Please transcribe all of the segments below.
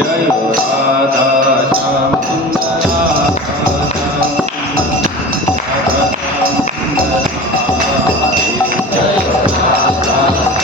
जय राधा श्याम सुंदर राधा श्याम सुंदर जय राधा श्याम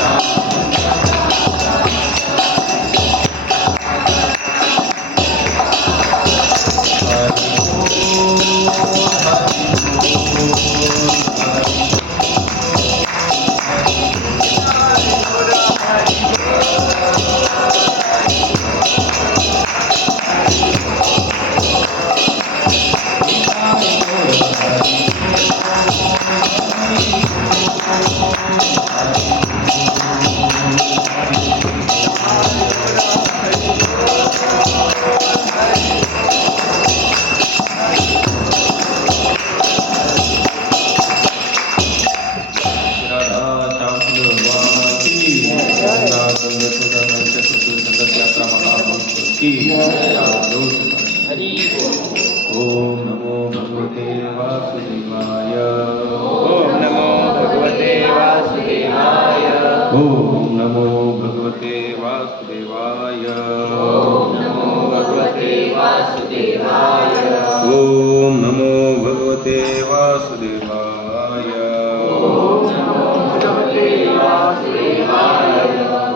ओम नमो भगवते वासुदेवाय। ओम नमो भगवते वासुदेवाय। ओम नमो भगवते वासुदेवाय। ओम नमो भगवते वासुदेवाय। ओम नमो भगवते वासुदेवाय। ओम नमो भगवते वासुदेवाय।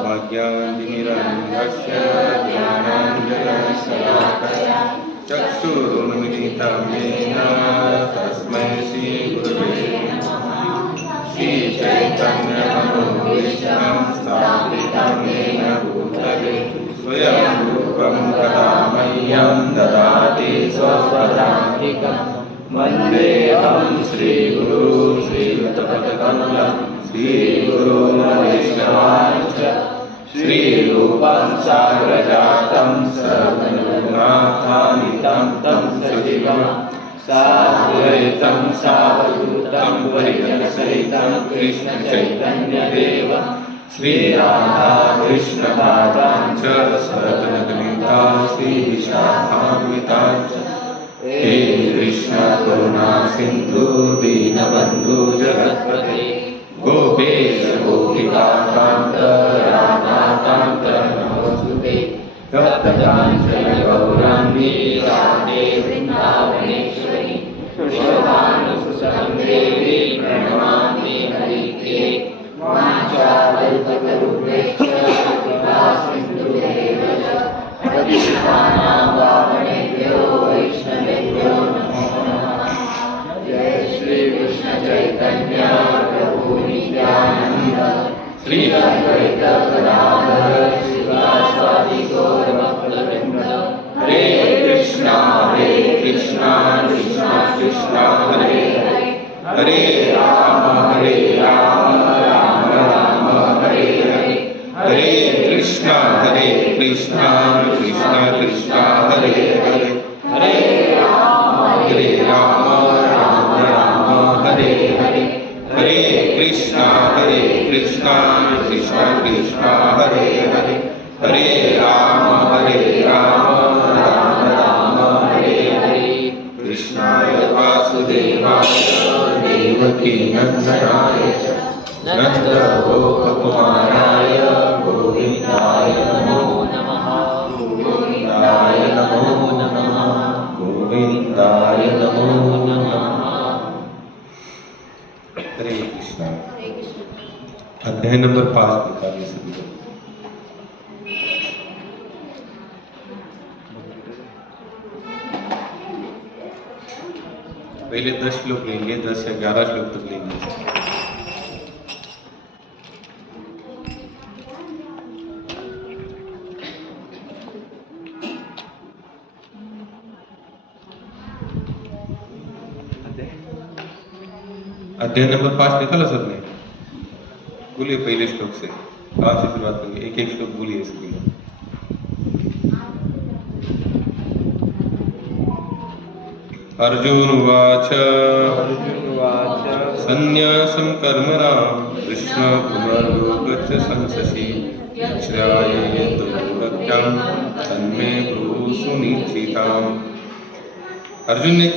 भाग्यान्तिमिरन्धस्य ज्ञानाञ्जनशलाकया चक्षुरुन्मिलितं येन तस्मै श्रीगुरवे नमः। श्रीचैतन्यमनोभीष्टं स्थापितं येन भूतले स्वयं रूपं कदा मह्यं ददाति स्वपदान्तिकं। वन्देऽहं श्रीगुरु श्रीयुतपदकमलं श्रीगुरुन् वैष्णवांश्च श्रीरूपं साग्रजातं सर्वगुणात्मान्वितं तं सजीवं साद्वैतं सावधूतं परिजनसहितं कृष्णचैतन्यदेवं श्रीराधा कृष्णपादाञ्च सहगणललिता श्रीविशाखान्विताञ्च। हे कृष्ण करुणा सिन्धु दीनबन्धु जगत्पते गोपेश गोपिकान्त राधाकान्त नमोऽस्तुते। तप्तकाञ्चन गौराङ्गी राधे वृन्दावनेश्वरी वृषभानुसुतं देवी प्रणमामि हरिप्रिये। वाञ्छाकल्पतरुभ्यश्च कृपा सिन्धुभ्येव च पतितानां पावनेभ्यो वैष्णवेभ्यो नमो नमः। जय श्री कृष्ण चैतन्य प्रभु नित्यानंद श्री अद्वैत गदाधर श्रीवासादि गौर भक्तवृंद। हरे कृष्णा कृष्णा कृष्णा हरे हरे हरे राम राम राम हरे हरे। हरे कृष्णा कृष्णा कृष्णा हरे हरे हरे राम राम हरे हरे। हरे कृष्णा कृष्णा कृष्णा हरे हरे हरे राम राम हरे हरे। कृष्णाय वासुदेवाय देवकी नंदनाय च नन्दगोपकुमाराय गोविन्दाय नमो नमः। गोविन्दाय नमो नमः। गोविन्दाय नमो नमः। हरे कृष्णा। अध्याय नंबर 5 निकालिए सभी लोग। पहले 10 श्लोक लेंगे, 10 या 11 श्लोक तक लेंगे। अध्याय नंबर 5 निकाला सबने? बोलिए पहले श्लोक से, कहाँ से शुरुआत करेंगे? एक एक श्लोक बोलिए सभी लोग। अर्जुन उवाच संन्यासं कर्मणां कृष्ण पुनर्योगच्छ संससि श्रेयायेतुरक्तं तन्मे ब्रूहि सुनिश्चिताम्। अर्जुन ने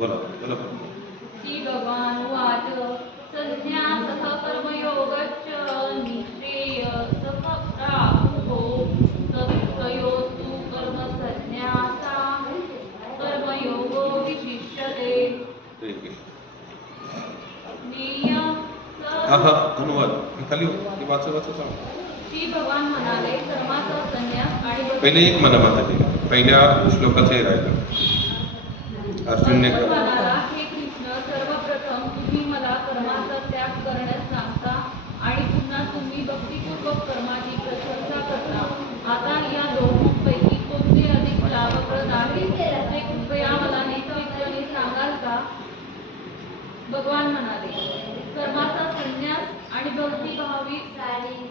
बोला श्री भगवान उवाच संन्यासः कर्मयोगश्च निःश्रेयसः प्राहुः तयोस्तु हा अनुवाद खाली ते वाचा सांग. श्री भगवान म्हणाले, कर्माचा संन्यास आणि पहिले एक म्हणा माताजी, पहिल्या श्लोकाचं हे राहिलं. अर्जुनने अर्जुन म्हणाला, हे कृष्ण, सर्वप्रथम तुम्ही मला कर्माचा त्याग करण्यास सांगता आणि पुन्हा तुम्ही भक्तिपूर्वक कर्माची प्रशंसा करता. आता या दोघांपैकी कोणते अधिक लाभप्रद आहे ते कृपया मला नेतवित्याने सांगाल का? भगवान म्हणाले, कर्माचा संन्यास आणि भक्तिभावी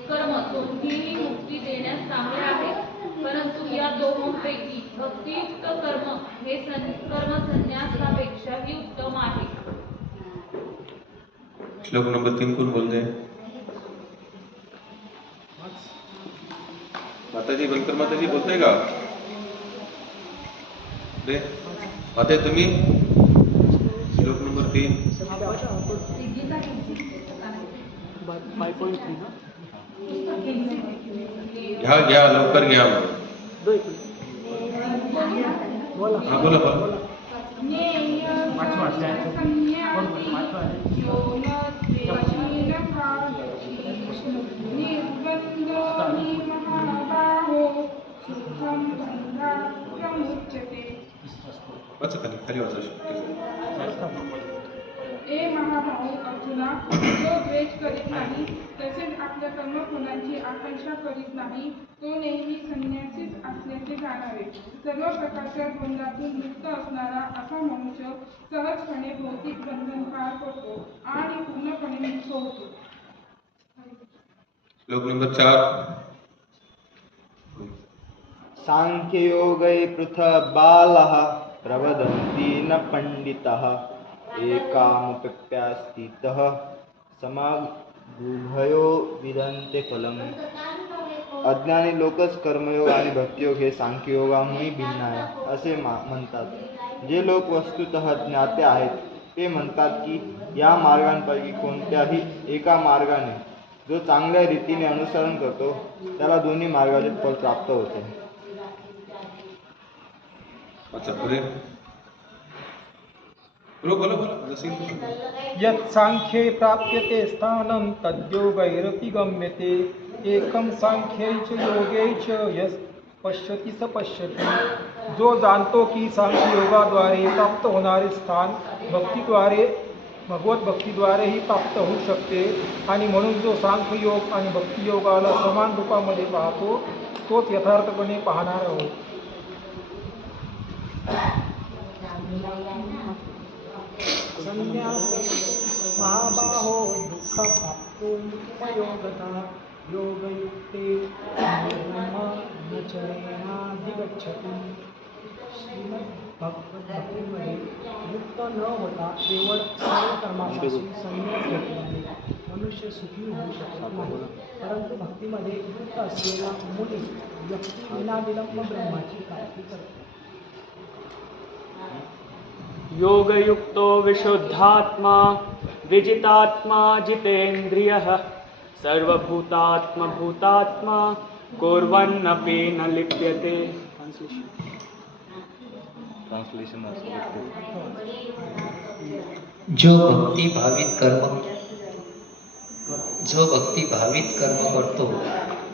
कर्म दोन्हीही मुक्ती देण्यास चांगले आहेत, परंतु या दोहोंपैकी भक्तियुक्त कर्म हे कर्म संन्यासापेक्षाही उत्तम आहे. श्लोक नंबर 3 कोण बोलते? माताजी बनकर माताजी बोलताय का? दे माते तुम्ही श्लोक नंबर 3. 5.3 ना? घ्या लवकर घ्या. बोला. हा बोला. वाचा खाली वाचा. ए महाभाऊ अर्जुना, जो द्वेष करीत नाही तसेच आपल्या कर्मफलांची आकांक्षा करीत नाही तो नेहमी संन्यासीच असल्याचे जाणावे. सर्व प्रकारच्या द्वंद्वातून मुक्त असणारा असा मनुष्य सहजपणे भौतिक बंधन पार करतो आणि पूर्णपणे मुक्त होतो. श्लोक नंबर 4. सांख्ययोगै पृथक् बालः प्रवदन्ति न पंडितः एकामुपप्यास्थितः समागुभयो विदन्ते फलम्. अज्ञानी लोकच कर्मयोग आणि भक्तियोग हे सांख्ययोगाहूनही भिन्न आहे असे म्हणतात. जे लोक वस्तुतः ज्ञाते आहेत ते म्हणतात की या मार्गांपैकी कोणत्याही एका मार्गाने जो चांगल्या रीतीने अनुसरण करतो त्याला दोन्ही मार्गाचे फल प्राप्त होते. अच्छा पुढे बोला जसे यत् सांख्ये प्राप्यते स्थानं तद्योगैरपि गम्यते. एकम सांख्यै च योगे च यस् पश्यति स पश्यति. जो जाणतो की सांख्य योगाद्वारे प्राप्त होणारे स्थान भगवत भक्तीद्वारेही प्राप्त होऊ शकते आणि म्हणून जो सांख्य योग आणि भक्ती योगाला समान रूपामध्ये पाहतो तोच यथार्थपणे पाहणारा होय. संन्यास महाबाहो दुःख प्राप्तोपयोगता योगयुक्ते ब्रह्मचर्याधिगच्छति. भक्तिमध्ये युक्त न होता केवळ सर्व कर्मापासून संन्यास घेतल्याने मनुष्य सुखी होऊ शकत नाही, परंतु भक्तीमध्ये युक्त असलेला मुनी व्यक्ती विनाविलंब ब्रह्माची प्राप्ती करतो. योगयुक्तो विशुद्धात्मा विजितात्मा जितेन्द्रियः सर्वभूतात्मा भूतात्मा कुर्वन्नपि न लिप्यते. ट्रान्सलेशन जो भक्ती भावित कर्म करतो,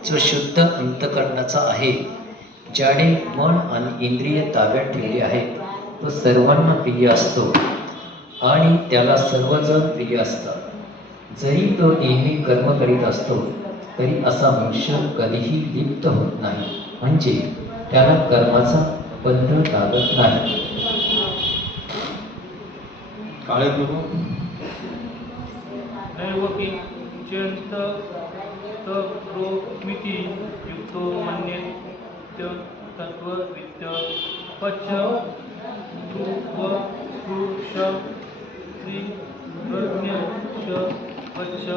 जो शुद्ध अंतकरणाचा आहे, ज्याने मन आणि इंद्रिय ताब्यात ठेवले आहेत, तो सर्वांना प्रिय असतो आणि त्याला सर्वजण प्रिय असतात. जरी तो नेहमी कर्म करीत असतो तरी असा मनुष्य कधीही लिप्त होत नाही, म्हणजे त्याला कर्माचा बंध लागत नाही. काळे प्रभू नैवकिंचित तत्रोमिति युक्तो मन्येत तत्त्वविद्य पच्च ध्रुवपुरुष श्रीप्रज्ञश्च पच्च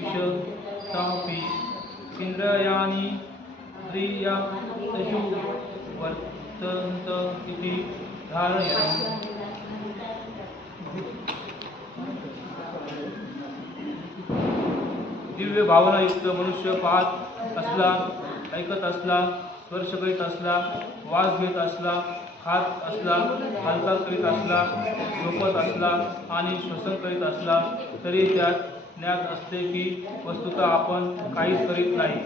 प्रलपन्विश्वजविशतापि इंद्रियाणि प्रियासु वर्तन्त इति धारयन्. दिव्य भावनायुक्त मनुष्य 5 असला, ऐकत असला, स्पर्श करीत असला, वास घेत असला, खात असला, हालचाल करीत असला, झोपत असला आणि श्वसन करीत असला तरी त्यात ज्ञात असते की वस्तुतः आपण काहीच करीत नाही.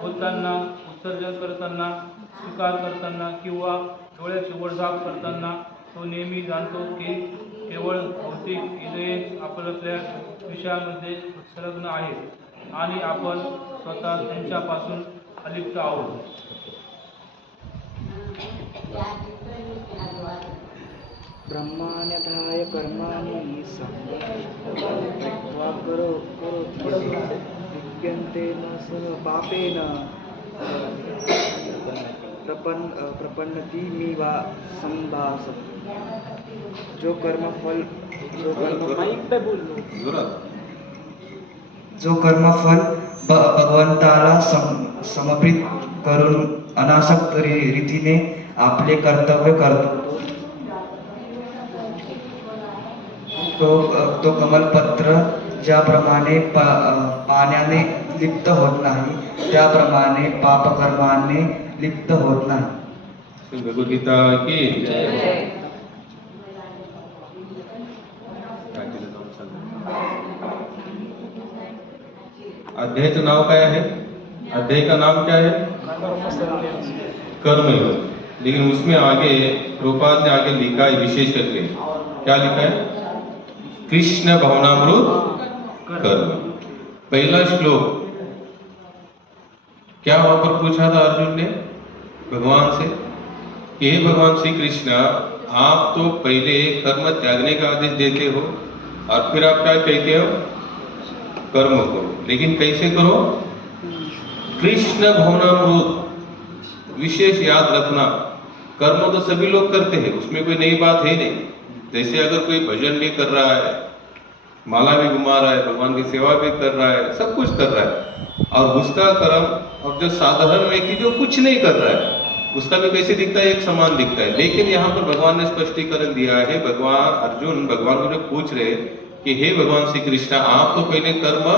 बोलताना, उत्सर्जन करताना, स्वीकार करताना किंवा डोळ्याची उघडझाप करताना तो नेहमी जाणतो की केवळ भौतिक इंद्रिये आपल्या विषयामध्ये संलग्न आहेत आणि आपण स्वतः त्यांच्यापासून अलिप्त आहोत. ब्रह्मान्यथाय कर्माणि संगत्वा करोति विद्यन्तेन सह पापेन प्रपन्नति मी वा संभासत. जो कर्मफल भगवंताला समर्पित करून अनासक्त रीतीने आपले कर्तव्य करतो तो कमलपत्र ज्याप्रमाणे पाण्याने लिप्त होत नाही त्याप्रमाणे पापकर्माने लिप्त होत नाही. भगवद्गीता की अध्याय नाव काय आहे? अध्याय का नाम क्या है? कर्मयोग. लेकिन उसमें आगे प्रभुपाद ने आगे लिखा है विशेष करके, क्या लिखा है? कृष्ण भावनामृत कर्म. पहला श्लोक क्या वहां पर पूछा था अर्जुन ने भगवान से कि हे भगवान श्री कृष्ण, आप तो पहले कर्म त्यागने का आदेश देते हो और फिर आप क्या कहते हो? कर्म करो. लेकिन कैसे करो? कृष्ण भावनामृत. विशेष याद रखना, कर्म तो सभी लोग करते हैं, उसमें कोई नई बात है नहीं. जैसे अगर कोई भजन भी कर रहा है, माला भी घुमा रहा है, भगवान की सेवा भी कर रहा है, सब कुछ कर रहा है, और उसका कर्म और जो साधारण व्यक्ति जो कुछ नहीं कर रहा है उसका भी कैसे दिखता है? एक समान दिखता है. लेकिन यहाँ पर भगवान ने स्पष्टीकरण दिया है. भगवान अर्जुन भगवान को जो पूछ रहे कि हे भगवान श्री कृष्ण, आप तो पहले कर्म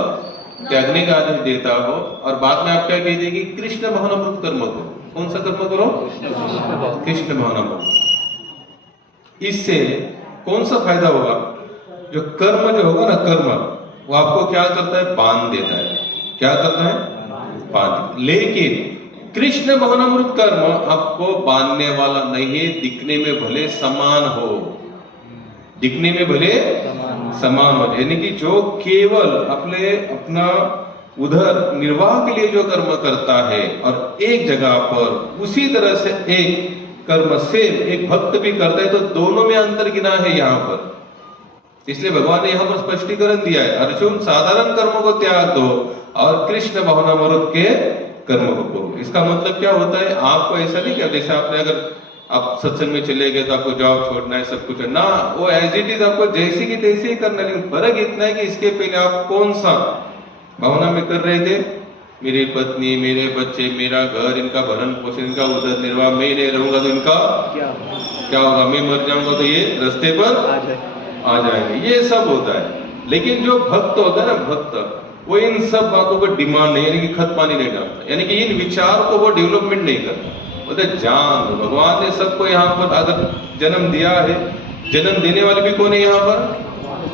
त्यागने का आदेश देता हो और बाद में आप क्या कहते कि कृष्ण भावनामृत कर्म करो. कौन सा कर्म करो? कृष्ण भावनामृत. इससे कौन सा फायदा होगा? जो कर्म जो होगा ना, कर्म वो आपको क्या करता है? बांध देता है. क्या करता है? बांध. लेकिन कृष्ण भावनामृत कर्म आपको बांधने वाला नहीं है. दिखने में भले समान हो, दिखने में भले समान हो, यानी कि जो केवल अपना उधर निर्वाह के लिए जो कर्म करता है और एक जगह पर उसी तरह से एक कर्म सेम एक भक्त भी करता है, तो दोनों में अंतर गिना है यहाँ पर. इसलिए भगवान ने यहाँ पर स्पष्टीकरण दिया है, अर्जुन साधारण कर्म को त्याग दो और कृष्ण भावनामृत के कर्म को करो. इसका मतलब क्या होता है? आपको ऐसा नहीं क्या जैसे आपने अगर आप सत्संग में चले गए तो आपको जॉब छोड़ना है, सब कुछ है ना, वो एज इट इज आपको जैसे की तैसे ही करना है. लेकिन फर्क इतना है कि इसके पहले आप कौन सा भावना में कर रहे थे? मेरी पत्नी, मेरे बच्चे, मेरा घर, इनका भरण पोषण, इनका उधर निर्वाह, मैं नहीं रहूंगा तो इनका क्या होगा? मैं मर जाऊंगा तो ये रास्ते पर आ जाएंगे. ये सब होता है. लेकिन जो भक्त होता है ना, भक्त वो इन सब बातों को डिमांड नहीं, यानी कि खत पानी नहीं डालता, यानी कि इन विचार को वो डेवलपमेंट नहीं करता. बोलते जान दो, भगवान ने सबको यहाँ पर अगर जन्म दिया है, जन्म देने वाले भी कौन है यहाँ पर?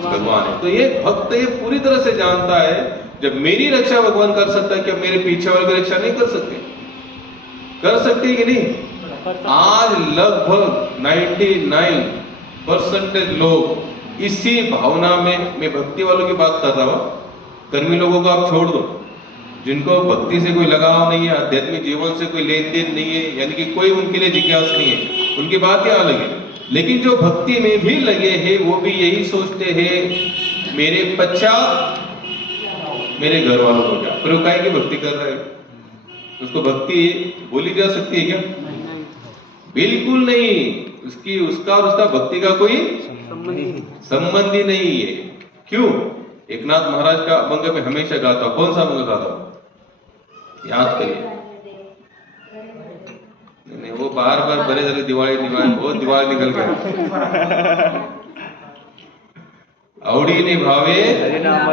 भगवान है. तो ये भक्त ये पूरी तरह से जानता है जब मेरी रक्षा भगवान कर सकता है, क्या मेरे पीछे वाले की रक्षा नहीं कर सकते? कर सकते कि नहीं? आज लगभग 99% लोग इसी भावना में, मैं भक्ति वालों की बात कर रहा हूं, कर्मी लोगों को आप छोड़ दो, जिनको भक्ति से कोई लगाव नहीं है, आध्यात्मिक जीवन से कोई लेन देन नहीं है, यानी कि कोई उनके लिए जिज्ञास नहीं है, उनकी बात ही अलग है. लेकिन जो भक्ति में भी लगे हैं वो भी यही सोचते हैं मेरे पश्चात मेरे घर वालों को क्या. फिर वो काहे की भक्ति कर रहे हैं? उसको भक्ति बोली जा सकती है क्या? बिल्कुल नहीं. उसका और उसका भक्ति का कोई संबंध ही नहीं है. क्यों? एकनाथ महाराज का अभंग में हमेशा गाता हूं. कौन सा अभंग गाता हूं? याद करिए. नहीं, वो बार बार बने चले दिवाली दिवाली, वो दिवाली निकल गया. आवडीने भावे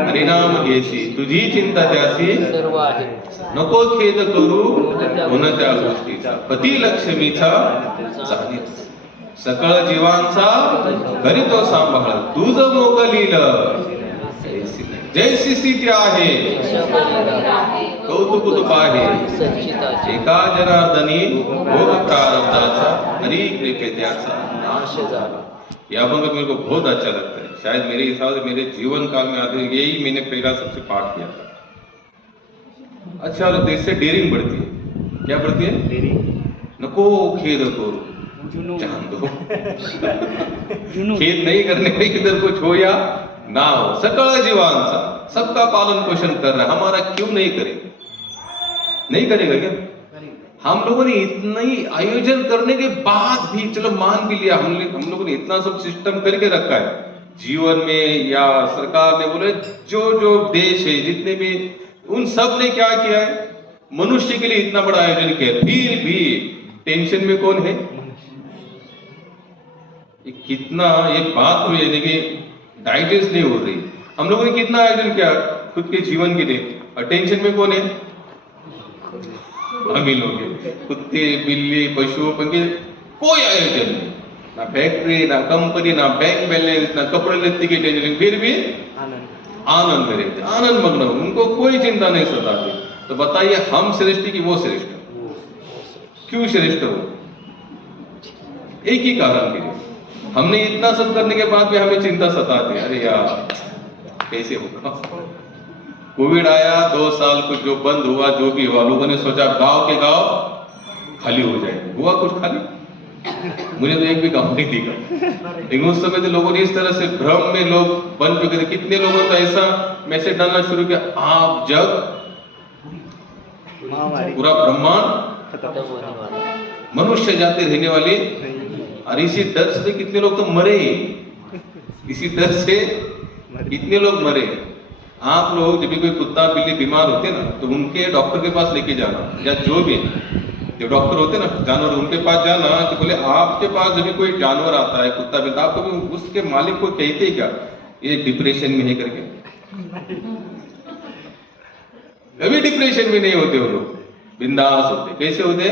हरिनाम घेसी, तुझी चिंता त्यासी सर्व आहे. नको खेद करू होण त्या गोष्टीचा, पती लक्ष्मीचा जाणीव, सकळ जीवांचा करीतो सांभाळ, तुझ मोकलील जैसी स्थिती आहे कौतुक तुक आहे, एका जनार्दनी भोग प्रारब्धाचा हरि कृपे त्याचा नाश झाला. ये अभंग मेरे को बहुत अच्छा लगता है, शायद मेरे हिसाब से मेरे जीवन काल में आते यही मैंने पहला सबसे पाठ किया था. अच्छा लगता है, इससे डेयरिंग बढ़ती है. क्या बढ़ती है? नको खेद करो, जान दो. खेद नहीं करने में किधर कुछ हो या ना हो, सकल जीवांचा सबका पालन पोषण कर रहा है, हमारा क्यों नहीं करेगा? नहीं करेगा क्या? हम लोगों ने इतना ही आयोजन करने के बाद भी, चलो मान भी लिया, हम लोगों ने इतना सब सिस्टम करके रखा है जीवन में, या सरकार ने बोले जो जो देश है जितने भी, उन सब ने क्या किया है? मनुष्य के लिए इतना बड़ा आयोजन किया, फिर भी टेंशन में कौन है? ये कितना ये बात हुई है कि डाइजेस्ट नहीं हो रही. हम लोगों ने कितना आयोजन किया खुद के जीवन के लिए, और टेंशन में कौन है? हम ही लोग हैं. कुत्ते बिल्ली पशु पंखे, कोई आयोजन नहीं, ना फैक्ट्री ना कंपनी ना बैंक बैलेंस ना कपड़े लत्ते की टेंशन, फिर भी आनंद में रहते, आनंद मग्न, उनको कोई चिंता नहीं सताती. तो बताइए हम श्रेष्ठ कि वो श्रेष्ठ? क्यों श्रेष्ठ हो? एक ही कारण के लिए, हमने इतना सब करने के बाद भी हमें चिंता सताती है. अरे यार कैसे होगा? कोविड आया, 2 साल कुछ जो बंद हुआ, जो भी हुआ, लोगों ने सोचा गांव के गांव खाली हो जाएंगे. हुआ कुछ खाली? मुझे तो एक भी गांव नहीं दिखा. लेकिन उस समय तो लोगों ने इस तरह से भ्रम में लोग बन चुके थे. कितने लोगों ने ऐसा मैसेज डालना शुरू किया, आप जब पूरा ब्रह्मांड मनुष्य जाते रहने वाले, और इसी डर से कितने लोग तो मरे, इसी डर से कितने लोग मरे. आप लोग जब भी कोई कुत्ता बिल्ली बीमार होते ना, तो उनके डॉक्टर के पास लेके जाना, या जो भी जो डॉक्टर होते ना जानवर, उनके पास जाना, तो बोले आपके पास जब भी कोई जानवर आता है कुत्ता बिल्ली, आप कभी उसके मालिक को कहते हैं क्या ये डिप्रेशन में है करके? कभी डिप्रेशन में नहीं होते वो लोग, बिंदास होते. कैसे होते?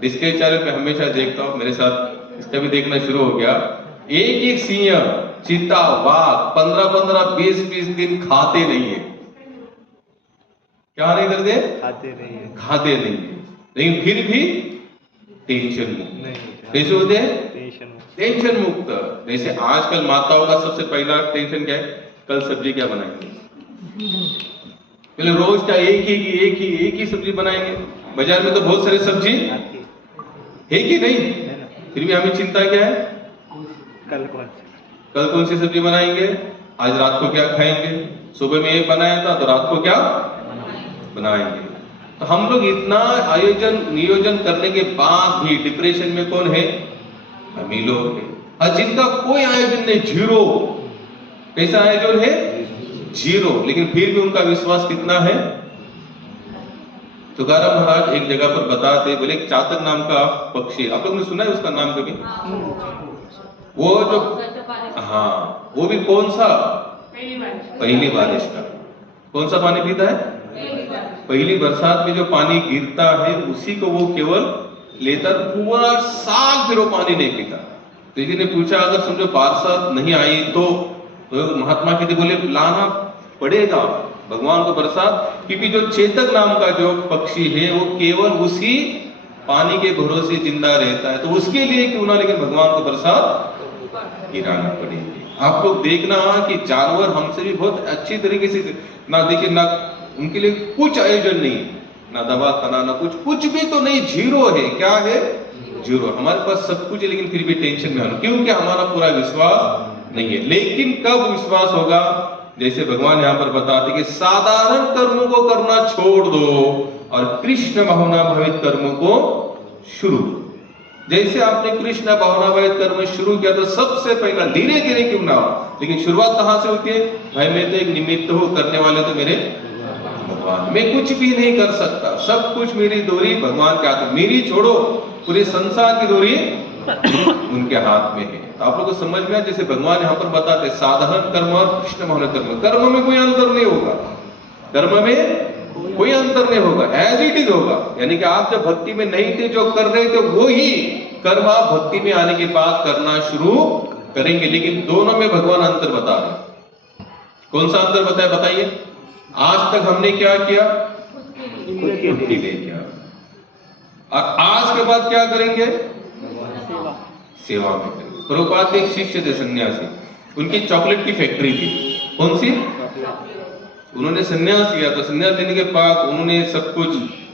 डिस्कवरी चैनल पे हमेशा देखता हूँ, मेरे साथ इसका भी देखना शुरू हो गया. एक एक सिंह चीता वाघ 15-15 20-20 दिन खाते नहीं है. क्या नहीं करते? खाते नहीं है, लेकिन फिर भी टेंशन मुक्त. कैसे होते हैं? टेंशन मुक्त. जैसे आजकल माताओं का सबसे पहला टेंशन क्या है? कल सब्जी क्या बनाएंगे. पहले रोज क्या एक ही सब्जी बनाएंगे. बाजार में तो बहुत सारी सब्जी है कि नहीं, फिर भी हमें चिंता क्या है? कल कौन सी सब्जी बनाएंगे, आज रात को क्या खाएंगे, सुबह में ये बनाया था तो रात को क्या बनाएंगे. तो हम लोग इतना आयोजन नियोजन करने के बाद भी डिप्रेशन में कौन है? हम ही लोग हैं. और जिनका कोई आयोजन नहीं, जीरो. कैसा आयोजन है? जीरो. लेकिन फिर भी उनका विश्वास कितना है? तुकाराम महाराज एक जगह पर बताते, बोले चातक नाम का पक्षी, आप लोगों ने सुना है उसका नाम कभी? वो जो, हाँ, वो भी कौन सा? पहली बारिश का. कौन सा पानी पीता है? पहली बरसात में जो पानी गिरता है उसी को वो केवल लेता, पूरा साल फिर वो पानी नहीं पीता. तो किसी ने पूछा अगर समझो बरसात नहीं आई तो महात्मा के बोले लाना पड़ेगा भगवान को बरसात, क्योंकि जो चेतक नाम का जो पक्षी है वो केवल उसी पानी के भरोसे जिंदा रहता है. तो उसके लिए क्यों ना, लेकिन भगवान को बरसात गिराना पड़ेगी. आप लोग देखना कि जानवर हमसे भी बहुत अच्छी तरीके से ना, देखिए ना उनके लिए कुछ आयोजन नहीं, ना दवा खाना ना कुछ भी तो नहीं, जीरो है. क्या है? जीरो. हमारे पास सब कुछ है लेकिन फिर भी टेंशन में, क्योंकि हमारा पूरा विश्वास नहीं है. लेकिन कब विश्वास होगा? जैसे भगवान यहाँ पर बताते कि साधारण कर्मों को करना छोड़ दो और कृष्ण भावना भावित कर्मों को शुरू. जैसे आपने कृष्ण भावना भावित कर्म शुरू किया तो सबसे पहला धीरे धीरे क्यों ना हो, लेकिन शुरुआत कहां से होती है? भाई मैं तो एक निमित्त हूं, करने वाले तो मेरे भगवान. मैं कुछ भी नहीं कर सकता, सब कुछ मेरी डोरी भगवान के हाथ में. मेरी छोड़ो, पूरे संसार की डोरी उनके हाथ में है. तो आप लोग को समझ में आया, जैसे भगवान यहाँ पर बताते हैं साधारण कर्म और कृष्ण भावना कर्म, कर्म में कोई अंतर नहीं होगा, कर्म में कोई अंतर नहीं होगा, एज इट इज होगा। यानी कि आप जब भक्ति में नहीं थे, जो कर रहे थे वो ही कर्म आप भक्ति में आने के बाद करना शुरू करेंगे। लेकिन दोनों में भगवान अंतर बता रहे हैं। कौन सा अंतर बताया, बताइए। आज तक हमने क्या किया, खुद के लिए किया, और आज के बाद क्या करेंगे, सेवा में करेंगे। प्रभुपाद एक शिष्य थे सन्यासी, उनकी चॉकलेट की फैक्ट्री थी। कौन सी, उन्होंने सन्यास लिया, तो सन्यास लेने के बाद उन्होंने सब कुछ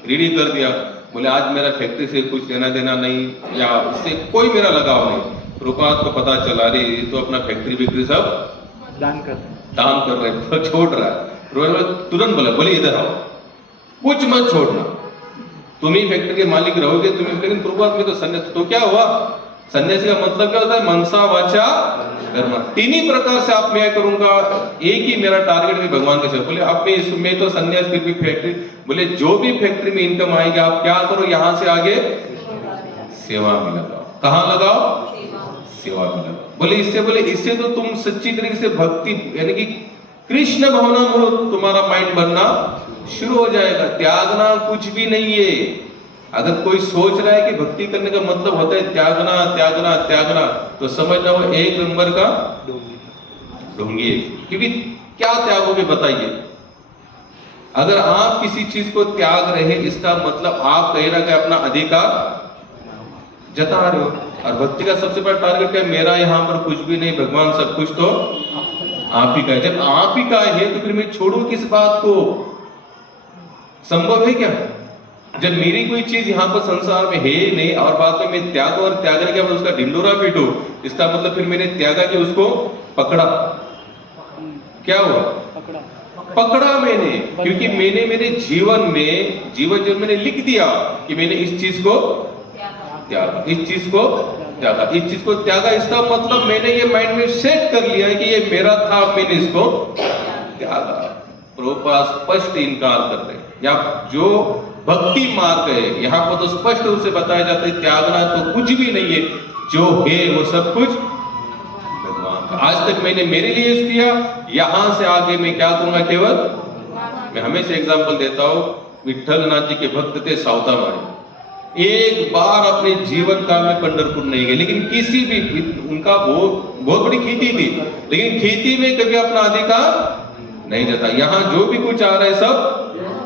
रेडी कर दिया। बोले आज मेरा फैक्ट्री से कुछ लेना देना नहीं, या उससे कोई मेरा लगाव नहीं। प्रभुपाद को पता चला, रे ये तो अपना फैक्ट्री बिक्री सब दान कर रहे हैं, तो छोड़ रहा है। प्रभुपाद तुरंत बोले इधर आओ, कुछ मत छोड़ना, तुम ही फैक्ट्री के मालिक रहोगे तुम्हें। लेकिन प्रभुपाद में तो सन्यास, तो क्या हुआ, सन्यासी का मतलब क्या होता है, मनसा वाचा कर्म, तीन ही प्रकार से आप मैं करूंगा, एक ही मेरा टारगेट है भगवान के साथ। बोले आप में तो सन्यास फिर भी फैक्ट्री, बोले जो भी फैक्ट्री में इनकम आएगी आप क्या करो, यहां से आगे सेवा में लगाओ। कहां लगाओ, सेवा में लगाओ। बोले इससे तो तुम सच्ची तरीके से भक्ति यानी कि कृष्ण भावना में तुम्हारा माइंड बनना शुरू हो जाएगा। त्यागना कुछ भी नहीं है। अगर कोई सोच रहा है कि भक्ति करने का मतलब होता है त्यागना त्यागना त्यागना, तो समझना वो एक नंबर का ढोंगी है। क्योंकि क्या त्यागोगे बताइए। अगर आप किसी चीज को त्याग रहे, इसका मतलब आप कहीं ना कहीं अपना अधिकार जता रहे हो। और भक्ति का सबसे बड़ा टारगेट क्या है, मेरा यहाँ पर कुछ भी नहीं, भगवान सब कुछ तो आप ही का है। जब आप ही का है तो फिर मैं छोड़ू किस बात को, संभव है क्या। जब मेरी कोई चीज यहाँ पर संसार में है ही नहीं, और बाद में मैं त्याग और त्यागने के बाद उसका ढिंडोरा पीटू, इसका मतलब फिर मैंने त्यागा कि उसको पकड़ा, क्या हुआ, पकड़ा मैंने। क्योंकि मैंने मेरे जीवन में मैंने लिख दिया कि मैंने इस चीज को त्यागा, इस चीज को त्यागा, इस चीज को त्यागा। इसका मतलब मैंने ये माइंड में सेट कर लिया है कि ये मेरा था, मैंने इसको त्यागा। प्रभुपाद स्पष्ट इनकार कर रहे हैं। या जो भक्ति मार्ग है, यहाँ पर तो स्पष्ट रूप से बताया जाता है त्यागना तो कुछ भी नहीं है, जो है वो सब कुछ भगवान का। आज तक मैंने मेरे लिए किया, यहां से आगे मैं क्या करूंगा, केवल मैं हमेशा एग्जांपल देता हूं। विठल नाथ जी के भक्त थे सावता माई, एक बार अपने जीवन काल में पंढरपुर नहीं गए, लेकिन किसी भी उनका बहुत बड़ी खेती थी, लेकिन खेती में कभी अपना अधिकार नहीं जाता। यहाँ जो भी कुछ आ रहा है सब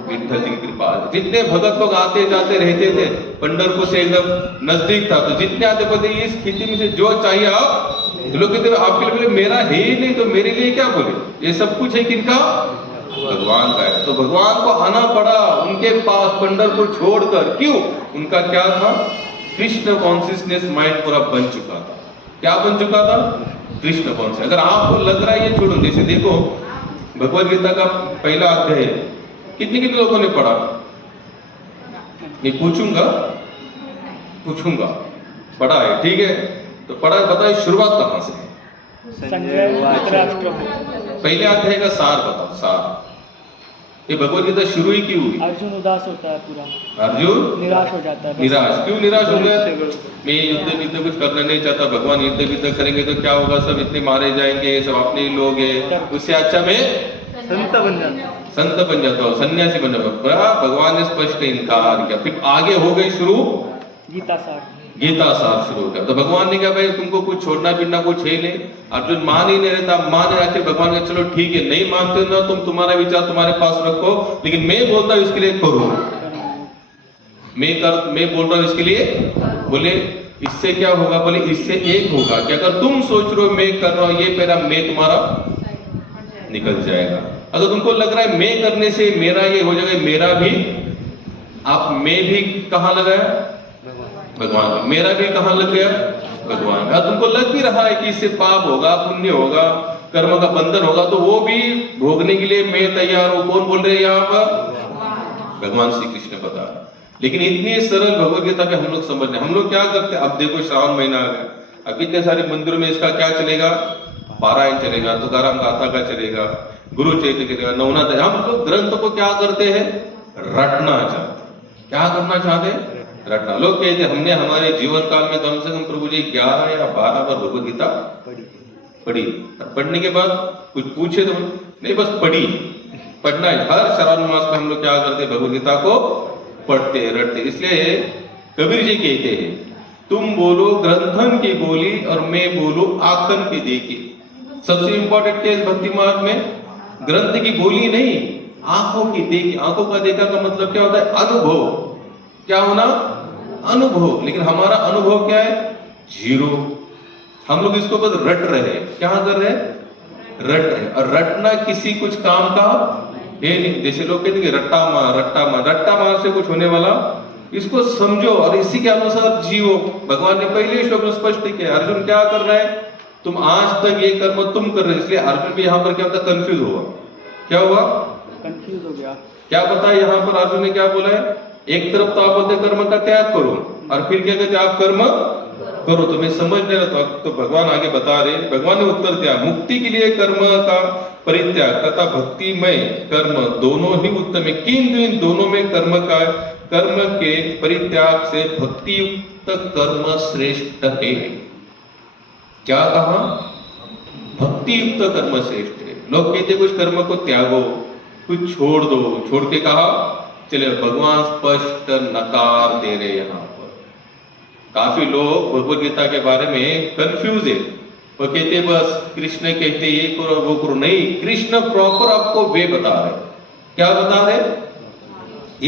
विठल जी की कृपा है। जितने भगत लोग आते जाते रहते थे, पंढरपुर से एकदम नजदीक था, तो जितने आते बोलते इस खेती में से जो चाहिए आप लोग कहते आपके लिए, बोले मेरा है ही नहीं तो मेरे लिए क्या, बोले ये सब कुछ है किनका, भगवान का है। तो भगवान को आना पड़ा उनके पास पंढरपुर छोड़कर। क्यों, उनका क्या था, कृष्ण कॉन्शियसनेस माइंड पूरा बन चुका था। क्या बन चुका था, कृष्ण कॉन्शियस। अगर आपको लग रहा है ये छोड़ो, जैसे देखो भगवद गीता का पहला अध्याय कितने लोगों ने पढ़ा, मैं पूछूंगा पढ़ा है, ठीक है, तो पढ़ा है, बताओ शुरुआत कहां से, पहले अध्याय का सार बताओ, सार। ये भगवद गीता शुरू ही क्यों हुई, अर्जुन उदास होता है पूरा, अर्जुन निराश हो जाता है। निराश क्यों, निराश हो गया, मैं युद्ध कुछ करना नहीं चाहता, भगवान युद्ध करेंगे तो क्या होगा, सब इतने मारे जाएंगे, सब अपने ही लोग हैं, उससे अच्छा मैं संत बन जाता हूँ, सन्यासी बन जाता हूँ। भगवान ने स्पष्ट इनकार किया। फिर आगे हो गई शुरू गीता सार शुरू हो गया। तो भगवान ने कहा भाई तुमको कुछ छोड़ना पीना कुछ है नहीं। अर्जुन मान ही नहीं रहता, मान आखिर भगवान का चलो ठीक है, नहीं मानते ना तुम, तुम्हारा विचार तुम्हारे पास रखो, लेकिन मैं बोलता हूँ इसके लिए करो, मैं बोल रहा हूँ इसके लिए। बोले इससे क्या होगा, बोले इससे एक होगा कि अगर तुम सोच रहे हो मैं कर रहा हूँ, ये पहला मैं तुम्हारा निकल जाएगा। अगर तुमको लग रहा है मैं करने से मेरा ये हो जाएगा, मेरा भी, आप मैं भी कहां लगा है, भगवान, मेरा भी कहां लग गया, भगवान। अगर तुमको लग भी रहा है कि इससे पाप होगा, पुण्य होगा, कर्म का बंधन होगा, तो वो भी भोगने के लिए मैं तैयार हूं। कौन बोल रहे हैं यहाँ पर, भगवान श्री कृष्ण बता। लेकिन इतनी सरल भगवद गीता में हम लोग समझ रहे, हम लोग क्या करते हैं, अब देखो श्रावण महीना आ गया, अब कितने सारे मंदिरों में इसका क्या चलेगा, पारायण चलेगा, तुकाराम गाथा का चलेगा, गुरु चैतन्य चलेगा, नवनाथ। हम लोग ग्रंथ को क्या करते हैं, रटना चाहते हैं। क्या करना चाहते हैं, रटना। लोग कहते हमने हमारे जीवन काल में कम से कम प्रभु जी 11 या 12 बार भगवत गीता पढ़ी। पढ़ने के बाद कुछ पूछे तो नहीं, बस पढ़ना है। हर श्रावण मास में हम लोग क्या करते, भगवत गीता को पढ़ते रटते। इसलिए कबीर जी कहते हैं, तुम बोलो ग्रंथन की बोली और मैं बोलूं आखन की देखी। सबसे इंपॉर्टेंट क्या है भक्ति मार्ग में, ग्रंथ की बोली नहीं, आंखों की देखी। आंखों का देखा का मतलब क्या होता है, अनुभव। क्या होना, अनुभव। लेकिन हमारा अनुभव क्या है, जीरो। हम लोग इसको बस रट रहे हैं। क्या कर रहे हैं, रट रहे। और रटना किसी कुछ काम का है नहीं। जैसे लोग कहते हैं रट्टा मार से कुछ होने वाला, इसको समझो और इसी के अनुसार जियो। भगवान ने पहले श्लोक में स्पष्ट किया, अर्जुन क्या कर रहा है, तुम आज तक ये कर्म तुम कर रहे हो। इसलिए अर्जुन भी यहाँ पर क्या होता, कंफ्यूज हुआ। क्या हुआ, कंफ्यूज हो गया। क्या पता है यहाँ पर अर्जुन ने क्या बोला है, एक तरफ तो आप बोलते कर्म का त्याग करो और फिर क्या कहते आप कर्म करो। तो मैं समझ नहीं रहा, तो भगवान आगे बता रहे, भगवान ने उत्तर दिया, मुक्ति के लिए कर्म का परित्याग तथा भक्तिमय कर्म दोनों ही उत्तम है, किंतु इन दोनों में कर्म के परित्याग से भक्ति युक्त कर्म श्रेष्ठ है। क्या कहा, भक्ति युक्त कर्म श्रेष्ठ है। लोग कहते कुछ कर्म को त्यागो, कुछ छोड़ दो, छोड़ के कहा चले। भगवान स्पष्ट नकार दे रहे यहाँ पर। काफी लोग भगवत गीता के बारे में कंफ्यूज है। वो कहते बस कृष्ण कहते ये करो वो करो, नहीं, कृष्ण प्रॉपर आपको वे बता रहे। क्या बता रहे,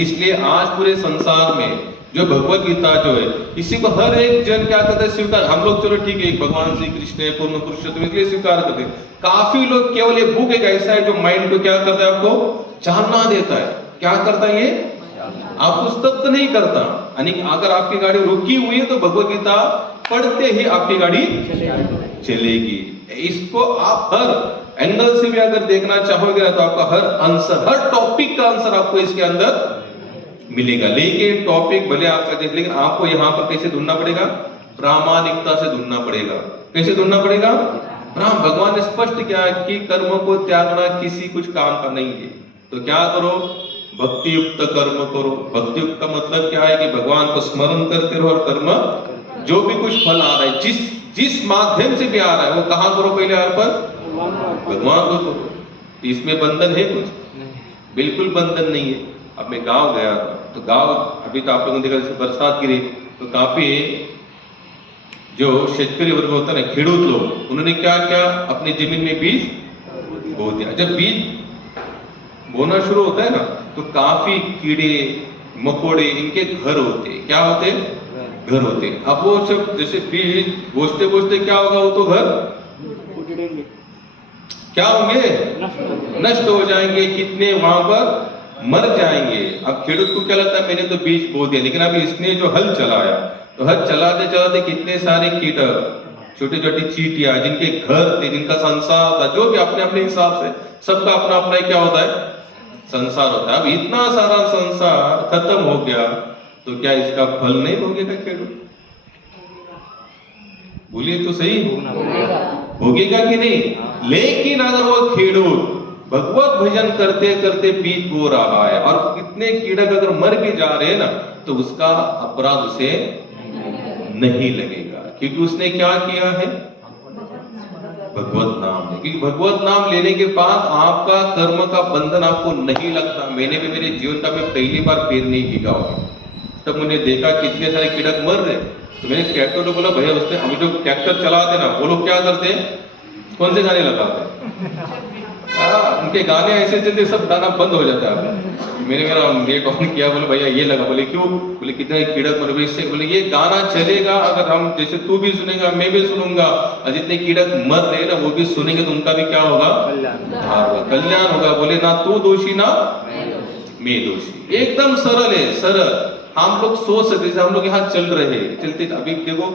इसलिए आज पूरे संसार में जो भगवत गीता जो है, इसी को हर एक जन क्या करते हैं, स्वीकार। हम लोग चलो ठीक है, भगवान श्री कृष्ण है, पूर्ण पुरुषोत्तम, इसलिए स्वीकार करते हैं। काफी लोग केवल ये बुक एक ऐसा है जो माइंड को क्या करता है, आपको जानना देता है। क्या करता है ये, आपको स्तब्ध नहीं करता। यानी अगर आपकी गाड़ी रुकी हुई है तो भगवत गीता पढ़ते ही आपकी गाड़ी चलेगी। इसको आप हर एंगल से भी अगर देखना चाहोगे तो आपका हर आंसर, हर टॉपिक का आंसर आपको इसके अंदर मिलेगा। लेकिन टॉपिक भले आपका जैसे, लेकिन आपको यहाँ पर कैसे ढूंढना पड़ेगा, प्रामाणिकता से ढूंढना पड़ेगा। कैसे ढूंढना पड़ेगा, भगवान ने स्पष्ट किया है कि कर्म को त्यागना किसी कुछ काम का नहीं है। तो क्या करो, भक्ति युक्त कर्म करो। भक्ति युक्त का मतलब क्या है कि भगवान को स्मरण करते रहो और कर्म जो भी कुछ फल आ रहा है, जिस माध्यम से भी आ रहा है, वो कहाँ करो, पहले अर्पण भगवान को करो। इसमें बंधन है कुछ, बिल्कुल बंधन नहीं है। अब मैं गांव गया था, तो गांव अभी तो आप लोगों ने देखा जैसे बरसात गिरी तो काफी जो शेतकरी वर्ग होता है ना, खेडूत लोग, उन्होंने क्या क्या अपनी जमीन में बीज बो दिया। जब बीज बोना शुरू होता है ना, तो काफी कीड़े मकोड़े इनके घर होते। क्या होते, घर होते। अब वो सब जैसे बीज बोसते बोसते क्या होगा, वो तो घर क्या होंगे, नष्ट हो जाएंगे। कितने वहां पर मर जाएंगे। अब खेडूत को क्या लगता है, मैंने तो बीज बो दिया, लेकिन अभी इसने जो हल चलाया, तो हल चलाते चलाते कितने सारे कीटक, छोटी छोटी चींटियां, जिनके घर थे, जिनका संसार था, जो भी अपने अपने हिसाब से, सबका अपना अपना क्या होता है, संसार होता है। अब इतना सारा संसार खत्म हो गया, तो क्या इसका फल नहीं भोगेगा खेडूत? बोलिए तो सही, भोगेगा कि नहीं? लेकिन अगर वो खेडूत भगवत भजन करते करते बीज बो रहा है और कितने कीड़क अगर मर भी जा रहे हैं ना, तो उसका अपराध उसे नहीं लगेगा, क्योंकि उसने क्या किया है, भगवत नाम है। क्योंकि भगवत नाम लेने के बाद आपका कर्म का बंधन आपको नहीं लगता। मैंने भी मेरे जीवन का मैं पहली बार पैर नहीं भीगा होगा, तब मैंने देखा कितने सारे कीड़क मर रहे। तो मैंने ट्रैक्टर को बोला, भैया उसने अभी जो ट्रैक्टर चलाते ना, वो लोग क्या करते हैं, कौन से गाने लगाते, उनके गाने ऐसे चलते सब गाना बंद हो जाता है। मैंने मेरा नेट ऑन किया, बोले भैया ये लगा। बोले क्यों? बोले कितने कीड़क मर गए इससे। बोले ये गाना चलेगा अगर हम, जैसे तू भी सुनेगा, मैं भी सुनूंगा, और जितने कीड़क मर रहे ना वो भी सुनेंगे, तो उनका भी क्या होगा, कल्याण होगा। बोले ना तू दोषी ना मैं दोषी। एकदम सरल है, सरल। हम लोग सोच सकते, जैसे हम लोग यहाँ चल रहे हैं, चलते अभी देखो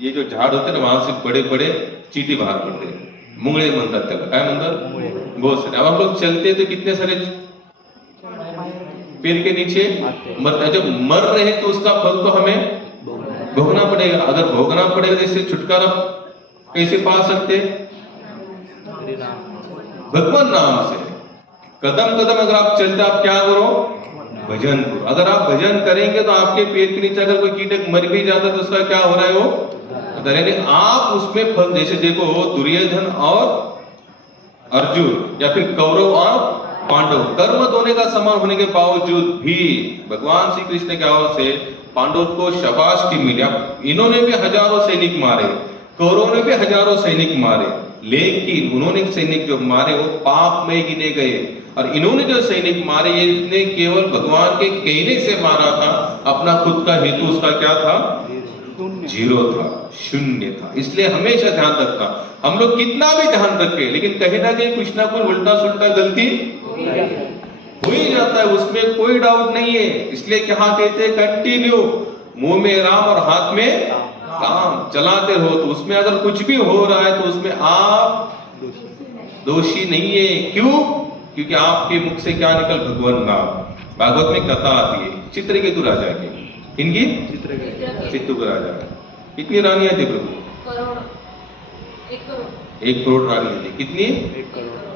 ये जो झाड़ होते हैं ना, वहां से बड़े बड़े चींटी बाहर पड़ते हैं, मुंगळे म्हणतात त्याला, काय म्हणतात, बहुत सारे। अब हम लोग चलते तो कितने सारे पेड़ के नीचे मरता है। जब मर रहे तो उसका फल तो हमें भोगना पड़ेगा। अगर भोगना पड़ेगा तो इससे छुटकारा कैसे पा सकते, भगवान नाम से। कदम कदम अगर आप चलते, आप क्या करो, भजन करो। अगर आप भजन करेंगे तो आपके पैर के नीचे अगर कोई कीटक मर भी जाता तो उसका क्या हो रहा है वो, यानी आप उसमें फल, जैसे देखो दुर्योधन और अर्जुन या फिर कौरव और पांडव कर्म होने का समान होने के बावजूद भी भगवान श्री कृष्ण के ओर से पांडव को शाबाशी मिली। इन्होंने भी हजारों सैनिक मारे, कौरवों ने भी हजारों सैनिक मारे, लेकिन उन्होंने सैनिक जो मारे वो पाप में गिने गए, और इन्होंने जो सैनिक मारे ये इसने केवल भगवान के कहने से मारा था, अपना खुद का हेतु उसका क्या था, जीरो था, शून्य था। इसलिए हमेशा ध्यान रखना, हम लोग कितना भी ध्यान रखें लेकिन कहीं ना कहीं कुछ ना कुछ उल्टा सुल्टा गलती हो ही जाता है, उसमें कोई डाउट नहीं है। इसलिए क्या कहते हैं, कंटिन्यू मुंह में राम और हाथ में काम चलाते रहो, तो उसमें अगर कुछ भी हो रहा है तो उसमें आप दोषी नहीं है। क्यों? क्योंकि आपके मुख से क्या निकल, भगवान नाम। भागवत में कथा आती है चित्रकेतु राजा की, इनकी चित्रकेतु राजा, कितनी रानियां थी प्रभु? करोड़, 1 करोड़ रानियां थी। कितनी?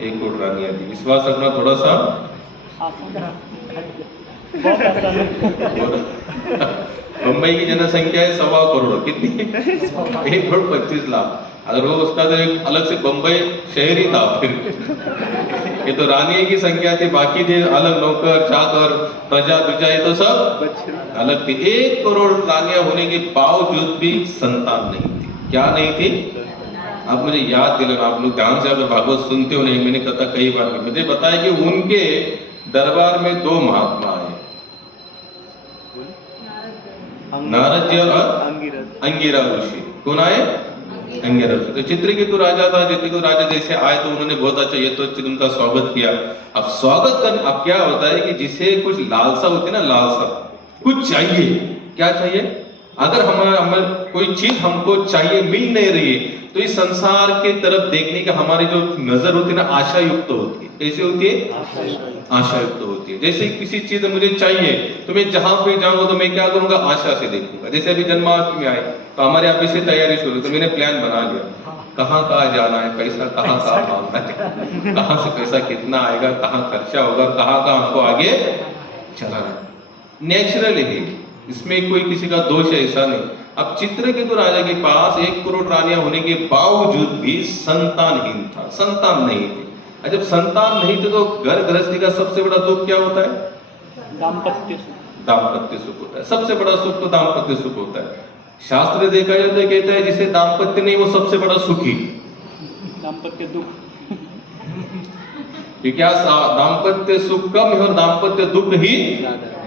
1 करोड़ रानियां थी। विश्वास रखना थोड़ा सा मुंबई की जनसंख्या है 1.25 करोड़, कितनी? 1 करोड़ 25 लाख। अगर वो उसका तो एक अलग से बंबई शहर ही था फिर। ये तो रानियों की संख्या थी, बाकी थे अलग नौकर चाकर प्रजा प्रजा, ये तो सब अलग थी। 1 करोड़ रानियां होने के बावजूद भी संतान नहीं थी। क्या नहीं थी? आप मुझे याद दिलाना, आप लोग ध्यान से अगर भागवत सुनते हो नहीं, मैंने कथा कई बार की, मुझे बताया कि उनके दरबार में 2 महात्मा आए, नारद जी और अंगिरा ऋषि। कौन आए? अंगिरा ऋषि। तो चित्रकेतु राजा था, चित्रकेतु राजा जैसे आए तो उन्होंने बहुत अच्छा ये तो उनका स्वागत किया। अब स्वागत करना, अब क्या होता है कि जिसे कुछ लालसा होती है ना, लालसा कुछ चाहिए, क्या चाहिए? अगर हमारा कोई चीज हमको चाहिए, मिल नहीं रही है, तो इस संसार के तरफ देखने का हमारी जो नजर होती है ना, आशा युक्त होती है। कैसे होती है? आशा युक्त होती है। जैसे किसी चीज मुझे चाहिए तो मैं जहां पे जाऊंगा तो मैं क्या करूंगा, आशा से देखूंगा। जैसे अभी जन्माष्टमी आए तो हमारे यहाँ से तैयारी शुरू, तो मैंने प्लान बना लिया कहाँ कहाँ जाना है, पैसा कहाँ कहाँ मांगना है, कहाँ से पैसा कितना आएगा, कहाँ खर्चा होगा, कहाँ कहाँ हमको आगे चला है। नेचुरल है, इसमें कोई किसी का दोष है ऐसा नहीं। अब चित्रकेतु राजा के पास 1 करोड़ रानियां होने के बावजूद भी संतानहीन था, संतान नहीं थी। जब संतान नहीं थे तो घर गृहस्थी का सबसे बड़ा दुख क्या होता है? दाम्पत्य सुख। दाम्पत्य सुख होता है, सबसे बड़ा सुख तो दाम्पत्य सुख होता है। शास्त्र देखा जाए तो कहता है जिसे दाम्पत्य नहीं वो सबसे बड़ा सुखी। दाम्पत्य दुख, क्योंकि दाम्पत्य सुख कम है और दाम्पत्य दुख ही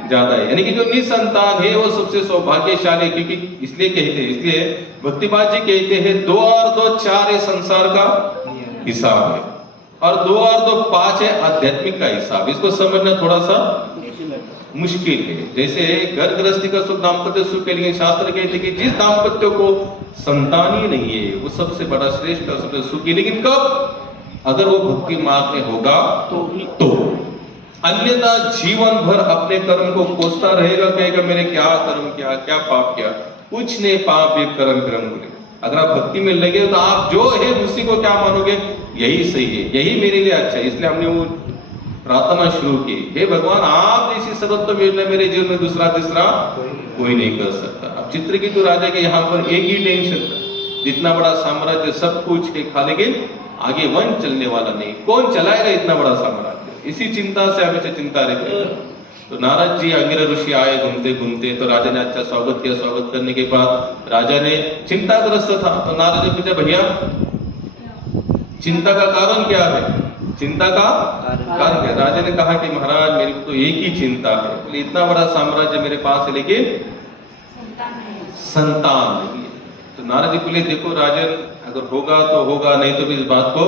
ज्यादा है। यानी कि जो निसंतान है वो सबसे सौभाग्यशाली है। क्योंकि इसलिए कहते हैं, इसलिए भक्तिपाद जी कहते हैं 2 और 2 4 है संसार का हिसाब है, और 2 और 2 5 है आध्यात्मिक का हिसाब। इसको समझना थोड़ा सा मुश्किल है। जैसे घर गृहस्थी का सुख दाम्पत्य सुख के लिए शास्त्र कहते हैं कि जिस दाम्पत्य को संतान ही नहीं है वो सबसे बड़ा श्रेष्ठ और सबसे सुखी। लेकिन कब? अगर वो भक्ति मार्ग में होगा तो। अन्यथा जीवन भर अपने कर्म को कोसता रहेगा, कहेगा मैंने क्या कर्म किया, क्या पाप किया। कुछ नहीं, पाप भी कर्म बोले। अगर आप भक्ति में लगे तो आप जो है उसी को क्या मानोगे, यही सही है, यही मेरे लिए अच्छा है। इसलिए हमने वो प्रार्थना शुरू की, हे भगवान आप जैसी सर्वोत्तम योजना मेरे जीवन में दूसरा तीसरा कोई नहीं कर सकता। अब चित्रकेतु राजा के यहाँ पर एक ही टेंशन था, जितना बड़ा साम्राज्य सब कुछ के खा लेंगे, आगे वन चलने वाला नहीं, कौन चलाएगा इतना बड़ा साम्राज्य। इसी चिंता से हमेशा चिंता रहती है। तो नारद जी अंगिरा ऋषि आए घूमते घूमते, तो राजा ने अच्छा स्वागत किया। स्वागत करने के बाद राजा ने चिंताग्रस्त था, तो नारद ने पूछा भैया चिंता का कारण क्या है? चिंता का कारण क्या? राजा ने कहा कि महाराज मेरे को तो एक ही चिंता है, बोले इतना बड़ा साम्राज्य मेरे पास है लेकिन संतान नहीं है। तो नारद जी बोले देखो राजन, अगर होगा तो होगा, नहीं तो भी इस बात को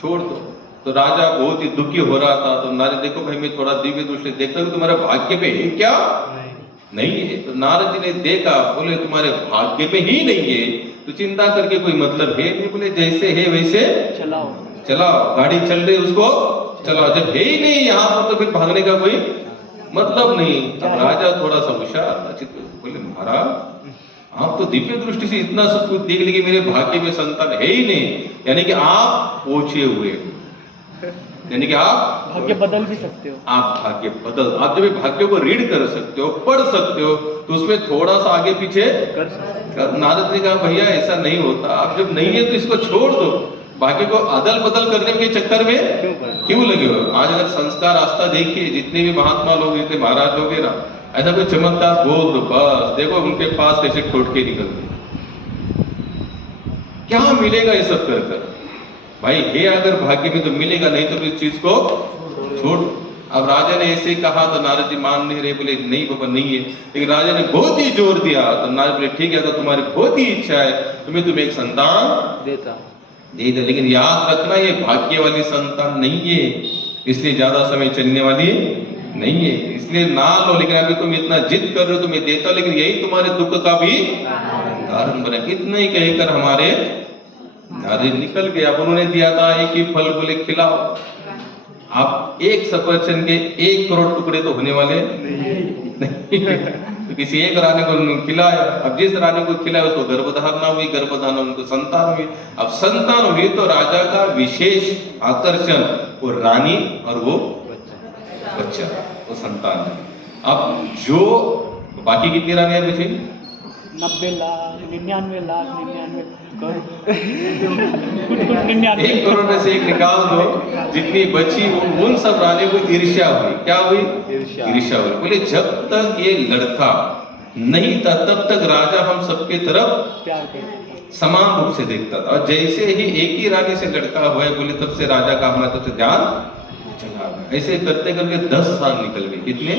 छोड़ दो। तो राजा बहुत ही दुखी हो रहा था। तो नारद देखो भाई मैं थोड़ा दिव्य दृष्टि देखता हूँ, तुम्हारे भाग्य में है क्या? नहीं है। तो नारद जी ने देखा, बोले तुम्हारे भाग्य में ही नहीं है तो चिंता करके कोई मतलब है नहीं। बोले जैसे है वैसे चलाओ, चलाओ, गाड़ी चल रही उसको चलाओ, जब है ही नहीं यहाँ पर तो फिर भागने का कोई मतलब नहीं। अब राजा थोड़ा सा होशियार, बोले महाराज आप तो दिव्य दृष्टि से इतना सब कुछ देख लेंगे, मेरे भाग्य में संतान है ही नहीं, यानी कि आप पहुंचे हुए। यानी कि आप भाग्य बदल भी सकते हो। आप भाग्य बदल, आप जब भाग्य को रीड कर सकते हो, पढ़ सकते हो, तो उसमें थोड़ा सा आगे पीछे कर सकते हो। नारद ने कहा भैया ऐसा नहीं होता, आप जब नहीं है तो इसको छोड़ दो, भाग्य को अदल बदल करने के चक्कर में क्यों लगे हो। आज अगर संस्कार आस्था देखिए, जितने भी महात्मा लोग, जितने महाराज लोग हैं ना, ऐसा कोई चमत्कार बोल दो बस देखो उनके पास कैसे टोटके निकलते, क्या मिलेगा ये सब कर कर। भाई हे अगर भाग्य में तो मिलेगा, नहीं तो इस चीज को छोड़। अब राजा ने ऐसे कहा तो नारद जी मान नहीं रहे, बोले नहीं बाबा नहीं है, लेकिन राजा ने बहुत ही जोर दिया तो नारद बोले ठीक है, अगर तुम्हारी बहुत ही इच्छा है तो मैं तुम्हें एक संतान देता दे दे, लेकिन याद रखना ये भाग्य वाली संतान नहीं है, इसलिए ज्यादा समय चलने वाली नहीं है, इसलिए ना लो। लेकिन अभी तुम इतना जिद कर रहे हो तो मैं देता, लेकिन यही तुम्हारे दुख का भी कारण बने। इतना ही कहकर हमारे नारद निकल गए। अब उन्होंने दिया था एक ही फल, बोले खिलाओ। आप एक सफरचंद के 1 करोड़ टुकड़े तो होने वाले नहीं तो किसी एक रानी को खिलाया। अब जिस रानी को खिलाया उसको गर्भधारणा हुई, गर्भधारणा उनको संतान हुई। अब संतान हुई तो राजा का विशेष आकर्षण वो रानी और वो बच्चा, वो संतान। अब जो बाकी कितनी रानियां बची? 90 लाख 99 लाख 99 कुछ 99 1 करोड़ में से एक निकाल दो, जितनी बची उन सब रानियों को ईर्ष्या हुई। क्या हुई? ईर्ष्या हुई। बोले जब तक ये लड़का नहीं था तब तक राजा हम सबके तरफ प्यार करते समान रूप से देखता था, और जैसे ही एक ही रानी से लड़का हुआ है, बोले तब से राजा का हमारा तो ध्यान चला गया। ऐसे करते करके 10 साल निकल गए। कितने?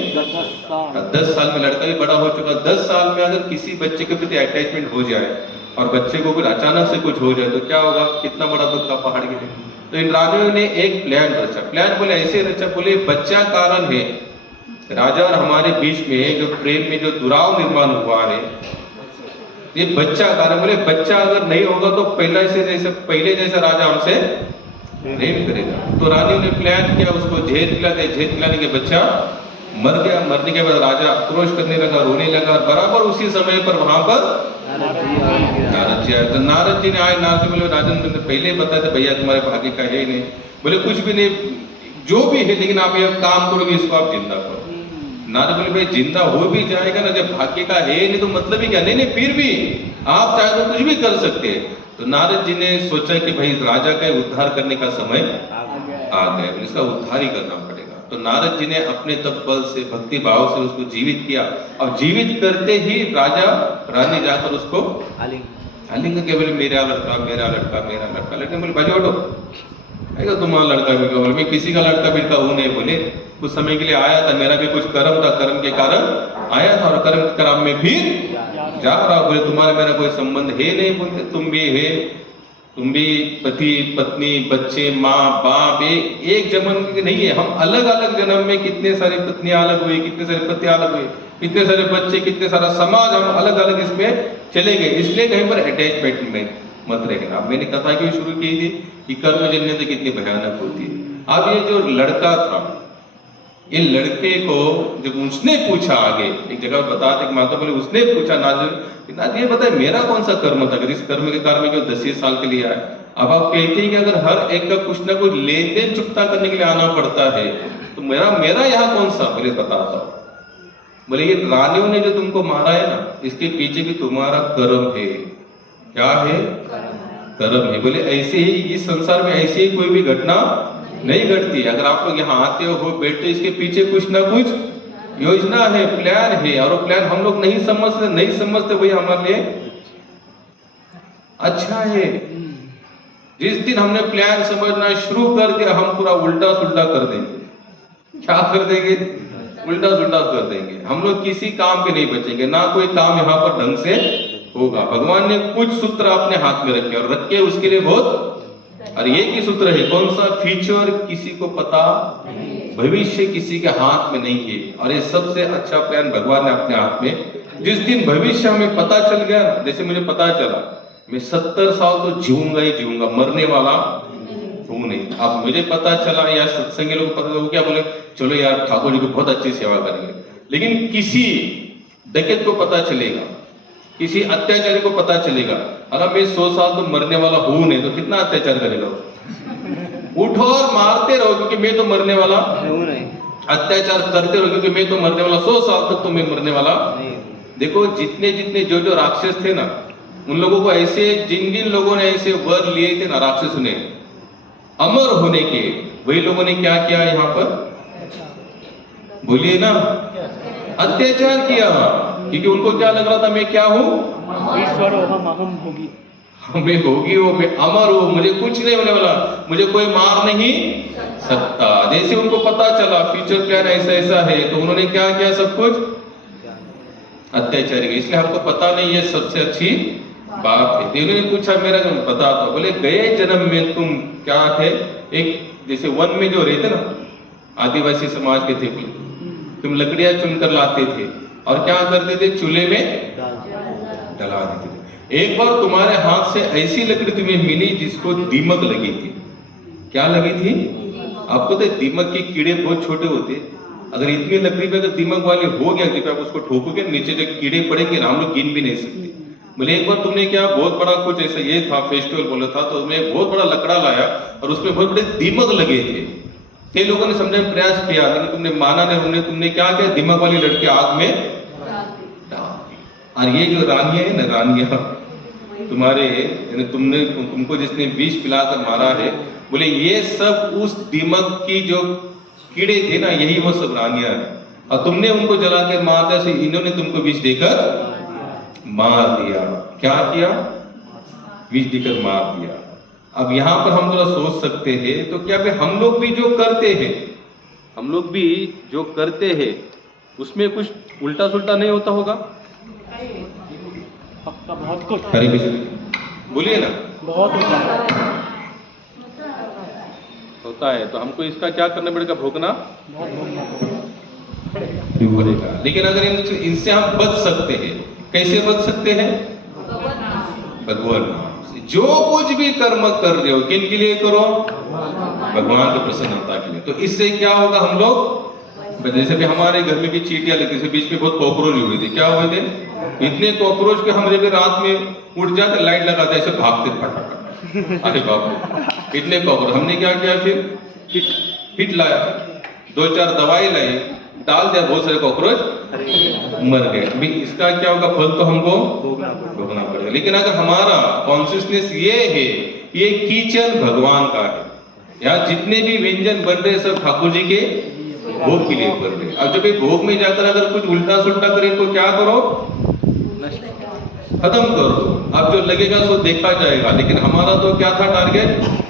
10 साल में लड़का भी बड़ा हो चुका। 10 साल में अगर किसी बच्चे के प्रति अटैचमेंट हो जाए और बच्चे को कुछ अचानक से कुछ हो जाए तो क्या होगा? कितना बड़ा दुख का पहाड़ गिरे। तो इन रानियों ने एक प्लान रचा। प्लान बोले ऐसे रचा, बोले बच्चा कारण है राजा और हमारे बीच में जो प्रेम में जो दुराव निर्माण हुआ है, ये बच्चा कारण। बोले बच्चा अगर नहीं होगा तो पहले जैसा राजा हमसे प्रेम करेगा। तो रानियों ने प्लान किया, उसको झेल पिलाते, झेल पिलाने के बच्चा मर गया। मरने के बाद राजा आक्रोश करने लगा, रोने लगा। बराबर उसी समय पर वहां पर नारद जी आए। तो नारद जी ने आए, नारद जी बोले राजन ने पहले बताया था भैया तुम्हारे भाग्य का है नहीं। बोले कुछ भी नहीं, जो भी है, लेकिन आप ये काम करोगे इसको आप जिंदा करो। नारद बोले भाई जिंदा हो भी जाएगा ना, जब भाग्य का है नहीं तो मतलब ही क्या? नहीं फिर भी आप चाहे तो कुछ भी कर सकते हैं। तो नारद जी ने सोचा कि भाई राजा का उद्धार करने का समय आ गया, इसका उद्धार ही करना पड़ेगा। तो नारद जी ने अपने तप बल से, भक्ति भाव से उसको जीवित किया। और जीवित करते ही राजा रानी जाकर उसको आलिंगन के बोले मेरा लड़का मेरा लड़का मेरा लड़का। लड़के बोले भाई हटो, आएगा तुम्हारा लड़का भी? बोले मैं किसी का लड़का बिड़का हूं नहीं। बोले कुछ समय के लिए आया था, मेरा भी कुछ कर्म था, कर्म के कारण आया था और कर्म के कर्म में फिर जा रहा। बोले तुम्हारा मेरा कोई संबंध है नहीं। बोले तुम भी है, तुम भी पति पत्नी बच्चे माँ बाप एक जन्म के नहीं है, हम अलग अलग जन्म में कितने सारे पत्नियां अलग हुई, कितने सारे पति अलग हुए, कितने सारे बच्चे, कितने सारा समाज, हम अलग अलग इसमें चले गए। इसलिए कहीं पर अटैचमेंट में मत रहना। अब मैंने कथा क्यों शुरू की थी कि कर्मजन्य तो कितनी भयानक होती है। अब ये जो लड़का था, ये लड़के को जब उसने पूछा, आगे एक जगह बताते कि माता बोले उसने पूछा नारद ये बताए मेरा कौन सा कर्म था, अगर इस कर्म के कारण जो 10 साल के लिए आए। अब आप कहते हैं कि अगर हर एक का कुछ ना कुछ लेन देन चुकता करने के लिए आना पड़ता है, तो मेरा यहाँ कौन सा? बोले बताता हूं। बोले ये रानियों ने जो तुमको मारा है ना, इसके पीछे भी तुम्हारा कर्म है। क्या है? कर्म है। बोले ऐसे ही इस संसार में ऐसी ही कोई भी घटना नहीं घटती। अगर आप लोग यहाँ आते हो बैठते, इसके पीछे कुछ ना कुछ योजना है, प्लान है, और वो प्लान हम लोग नहीं समझते वही हमारे लिए अच्छा है। जिस दिन हमने प्लान समझना शुरू कर दिया, हम पूरा उल्टा सुल्टा कर देंगे। क्या कर देंगे? उल्टा सुल्टा कर देंगे। हम लोग किसी काम के नहीं बचेंगे, ना कोई काम यहाँ पर ढंग से होगा। भगवान ने कुछ सूत्र अपने हाथ में रखे और रखे उसके लिए बहुत, और एक ही सूत्र है। कौन सा? फ्यूचर किसी को पता, भविष्य किसी के हाथ में नहीं है। और ये सबसे अच्छा प्लान भगवान ने अपने हाथ में। जिस दिन भविष्य हमें पता चल गया, जैसे मुझे पता चला मैं 70 साल तो जीऊंगा ही जीऊंगा, मरने वाला हूं नहीं। अब मुझे पता चला या सत्संगी लोग पता चला, क्या बोले चलो यार ठाकुर जी को बहुत अच्छी सेवा करेंगे। लेकिन किसी डकैत को पता चलेगा, किसी अत्याचारी को पता चलेगा, अगर मैं 100 साल तो मरने वाला हूं नहीं, तो कितना अत्याचार करेगा? उठो और मारते रहो क्योंकि मैं तो मरने वाला हूँ नहीं अत्याचार करते रहो क्योंकि मैं तो मरने वाला 100 साल तक तो मैं मरने वाला नहीं देखो जितने जितने जो जो राक्षस थे ना उन लोगों को ऐसे जिन जिन लोगों ने ऐसे वर लिए थे ना राक्षस ने अमर होने के वही लोगों ने क्या किया यहाँ पर बोलिए ना अत्याचार किया क्योंकि उनको क्या लग रहा था मैं क्या हूँ ईश्वर हम अहम होगी मैं भोगी हो मैं अमर हूँ मुझे कुछ नहीं होने वाला मुझे कोई मार नहीं सकता जैसे उनको पता चला फ्यूचर प्लान ऐसा ऐसा है तो उन्होंने क्या किया सब कुछ अत्याचार किया इसलिए हमको पता नहीं है सबसे अच्छी बात है तो उन्होंने पूछा मेरा पता था बोले गए जन्म में तुम क्या थे एक जैसे वन में जो रहते ना आदिवासी समाज के थे तुम लकड़ियां चुनकर लाते थे और क्या करते थे चूल्हे में डला देते थे एक बार तुम्हारे हाथ से ऐसी लकड़ी तुम्हें मिली जिसको दीमक लगी थी क्या लगी थी आपको तो दीमक के कीड़े बहुत छोटे होते अगर इतनी लकड़ी पे अगर दीमक वाले हो गया कि आप उसको ठोकोगे नीचे जो कीड़े पड़ेंगे हम लोग गिन भी नहीं सकते बोले एक बार तुमने क्या बहुत बड़ा कुछ ऐसा ये था फेस्टिवल बोला था तो मैं बहुत बड़ा लकड़ा लाया और उसमें बहुत बड़े दीमक लगे थे कई लोगों ने समझने का प्रयास किया लेकिन तुमने माना नहीं तुमने क्या किया दीमक वाली लड़की आग में डाल दी और ये जो रानियां है ना रानियां तुम्हारे यानी तुमको जिसने विष पिलाकर मारा है बोले ये सब उस दीमक की जो कीड़े थे ना यही वो सब रानियां हैं और तुमने उनको जला के मार दिया से इन्होंने तुमको विष देकर मार दिया क्या किया विष देकर मार दिया अब यहाँ पर हम थोड़ा सोच सकते हैं तो क्या भाई हम लोग भी जो करते हैं उसमें कुछ उल्टा सुल्टा नहीं होता होगा पक्का बहुत कुछ हरे कृष्ण बोलिए ना बहुत होता है तो हमको इसका क्या करना पड़ेगा भोगना बहुत पड़ेगा लेकिन अगर इनसे हम बच सकते हैं कैसे बच सकते हैं भगवान नाम से जो कुछ भी कर्म कर रहे हो किन के लिए करो भगवान की प्रसन्नता के लिए तो इससे क्या होगा हम लोग जैसे भी हमारे घर में भी चींटियां लगती थी बीच में बहुत कॉकरोच हुए थे क्या हुए थे इतने कॉकरोच के हम जब रात में उठ जाते लाइट लगाते ऐसे भागते फटाफट अरे बाप इतने कॉकरोच हमने क्या किया फिर हिट लाया 2-4 दवाई लाई डाल दिया बहुत सारे कॉकरोच मर गए अभी इसका क्या होगा फल तो हमको भोगना पड़ेगा लेकिन अगर हमारा कॉन्शियसनेस ये है ये किचन भगवान का है यहाँ जितने भी व्यंजन बन रहे सब ठाकुर जी के भोग के लिए बन रहे अब जब ये भोग में जाकर अगर कुछ उल्टा सुल्टा करे तो क्या करो खत्म करो अब जो लगेगा सो देखा जाएगा लेकिन हमारा तो क्या था टारगेट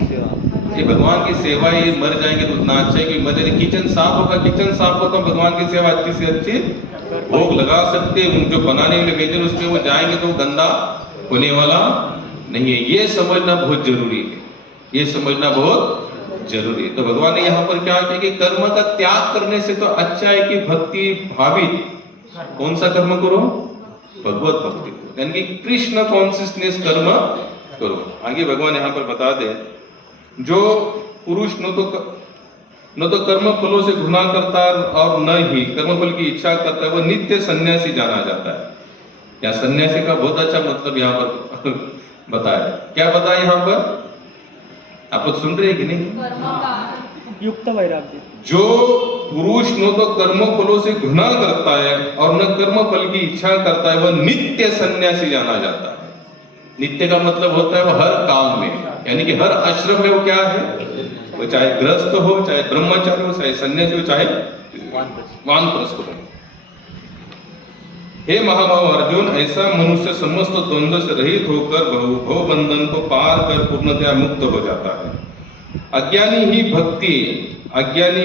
ये भगवान की सेवा ये मर जाएंगे तो उतना अच्छा है कि मर जाएंगे किचन साफ होगा भगवान की सेवा अच्छी से अच्छी भोग लगा सकते हैं जो बनाने वाले व्यंजन उसमें वो जाएंगे तो गंदा होने वाला नहीं है ये समझना बहुत जरूरी है ये समझना बहुत जरूरी है तो भगवान ने यहाँ पर क्या किया कि कर्म का त्याग करने से तो अच्छा है कि भक्ति भावित कौन सा कर्म करो भगवत भक्ति करो यानी कि कृष्ण कॉन्शियसनेस कर्म करो आगे भगवान यहाँ पर बता दे जो पुरुष न तो कर्म फलों से घृणा करता और न ही कर्म फल की इच्छा करता है वह नित्य सन्यासी जाना जाता है या सन्यासी का बहुत अच्छा मतलब यहाँ पर बताया क्या बताया यहाँ पर आप लोग सुन रहे हैं कि नहीं युक्त वैराग्य जो पुरुष न तो कर्म फलों से घृणा करता है और न कर्म फल की इच्छा करता है वह नित्य सन्यासी जाना जाता है नित्य का मतलब होता है वो हर काल में यानी कि हर आश्रम में वो क्या है वो चाहे गृहस्थ हो चाहे ब्रह्मचारी हो चाहे सन्यासी हो चाहे वानप्रस्थ हो हे महाभाव अर्जुन ऐसा मनुष्य समस्त द्वंद्व से रहित होकर भव बंधन को पार कर पूर्णतया मुक्त हो जाता है अज्ञानी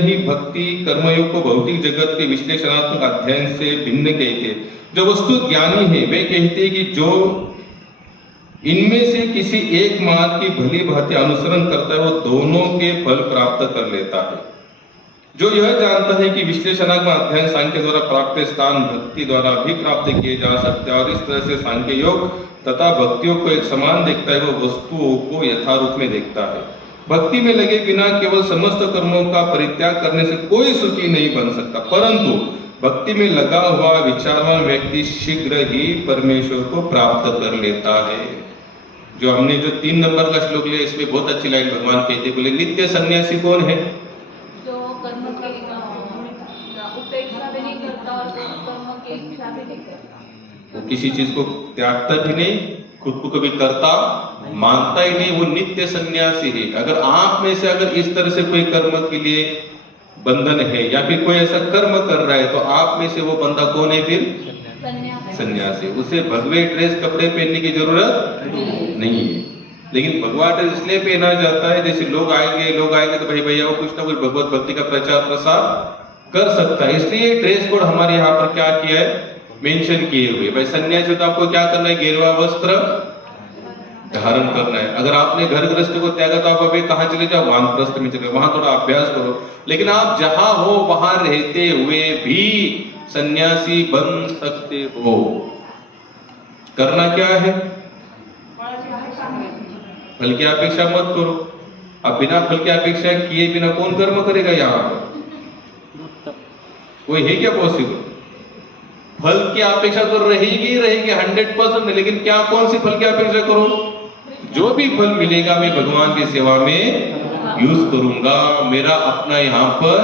ही भक्ति कर्मयोग को भौतिक जगत के विश्लेषणात्मक अध्ययन से भिन्न कहते जो वस्तु ज्ञानी है वे कहते हैं कि जो इनमें से किसी एक मार्ग की भली भांति अनुसरण करता है वो दोनों के फल प्राप्त कर लेता है जो यह जानता है कि विश्लेषणात्मक अध्ययन सांख्य द्वारा प्राप्त स्थान भक्ति द्वारा भी प्राप्त किए जा सकते हैं और इस तरह से सांख्य योग तथा भक्तियों को एक समान देखता है वो वस्तुओं को यथारूप में देखता है भक्ति में लगे बिना केवल समस्त कर्मों का परित्याग करने से कोई सुखी नहीं बन सकता परंतु भक्ति में लगा हुआ विचारवान व्यक्ति शीघ्र ही परमेश्वर को प्राप्त कर लेता है जो हमने जो 3 नंबर का श्लोक लिया, इसमें बहुत अच्छी लाइन भगवान कहते, बोले नित्य सन्यासी कौन है? जो कर्म की उपेक्षा भी नहीं करता और जो कर्म की इच्छा भी नहीं करता, वो किसी चीज को त्यागता भी नहीं, खुद को कभी करता मानता ही नहीं, वो नित्य सन्यासी है। अगर आप में से अगर इस तरह से कोई कर्म के लिए बंधन है या फिर कोई ऐसा कर्म कर रहा है, तो आप में से वो बंदा कौन है फिर? सन्यासी। उसे भगवे ड्रेस कपड़े पहनने की जरूरत नहीं है। लेकिन भगवा ड्रेस इसलिए पहना जाता है, जैसे लोग आएंगे तो भाई भैया वो कुछ ना कुछ भगवत भक्ति का प्रचार प्रसार कर सकता है, इसलिए ड्रेस कोड हमारे यहाँ पर क्या किया है, मेंशन किए हुए। भाई सन्यासी तो आपको क्या करना है, गेरुआ वस्त्र धारण करना है। अगर आपने घर गृहस्थ को त्यागा तो आप अभी कहाँ चले जाओ, वानप्रस्थ में चले, वहां थोड़ा अभ्यास करो। लेकिन आप जहां हो वहां रहते हुए भी सन्यासी बन सकते हो। करना क्या है, फल की अपेक्षा मत करो। अब बिना फल की अपेक्षा किए बिना कौन कर्म करेगा? यहाँ पर कोई है क्या पॉसिबल? फल की अपेक्षा तो रहेगी 100%, लेकिन क्या कौन सी फल की अपेक्षा करो? जो भी फल मिलेगा मैं भगवान की सेवा में यूज करूंगा, मेरा अपना यहाँ पर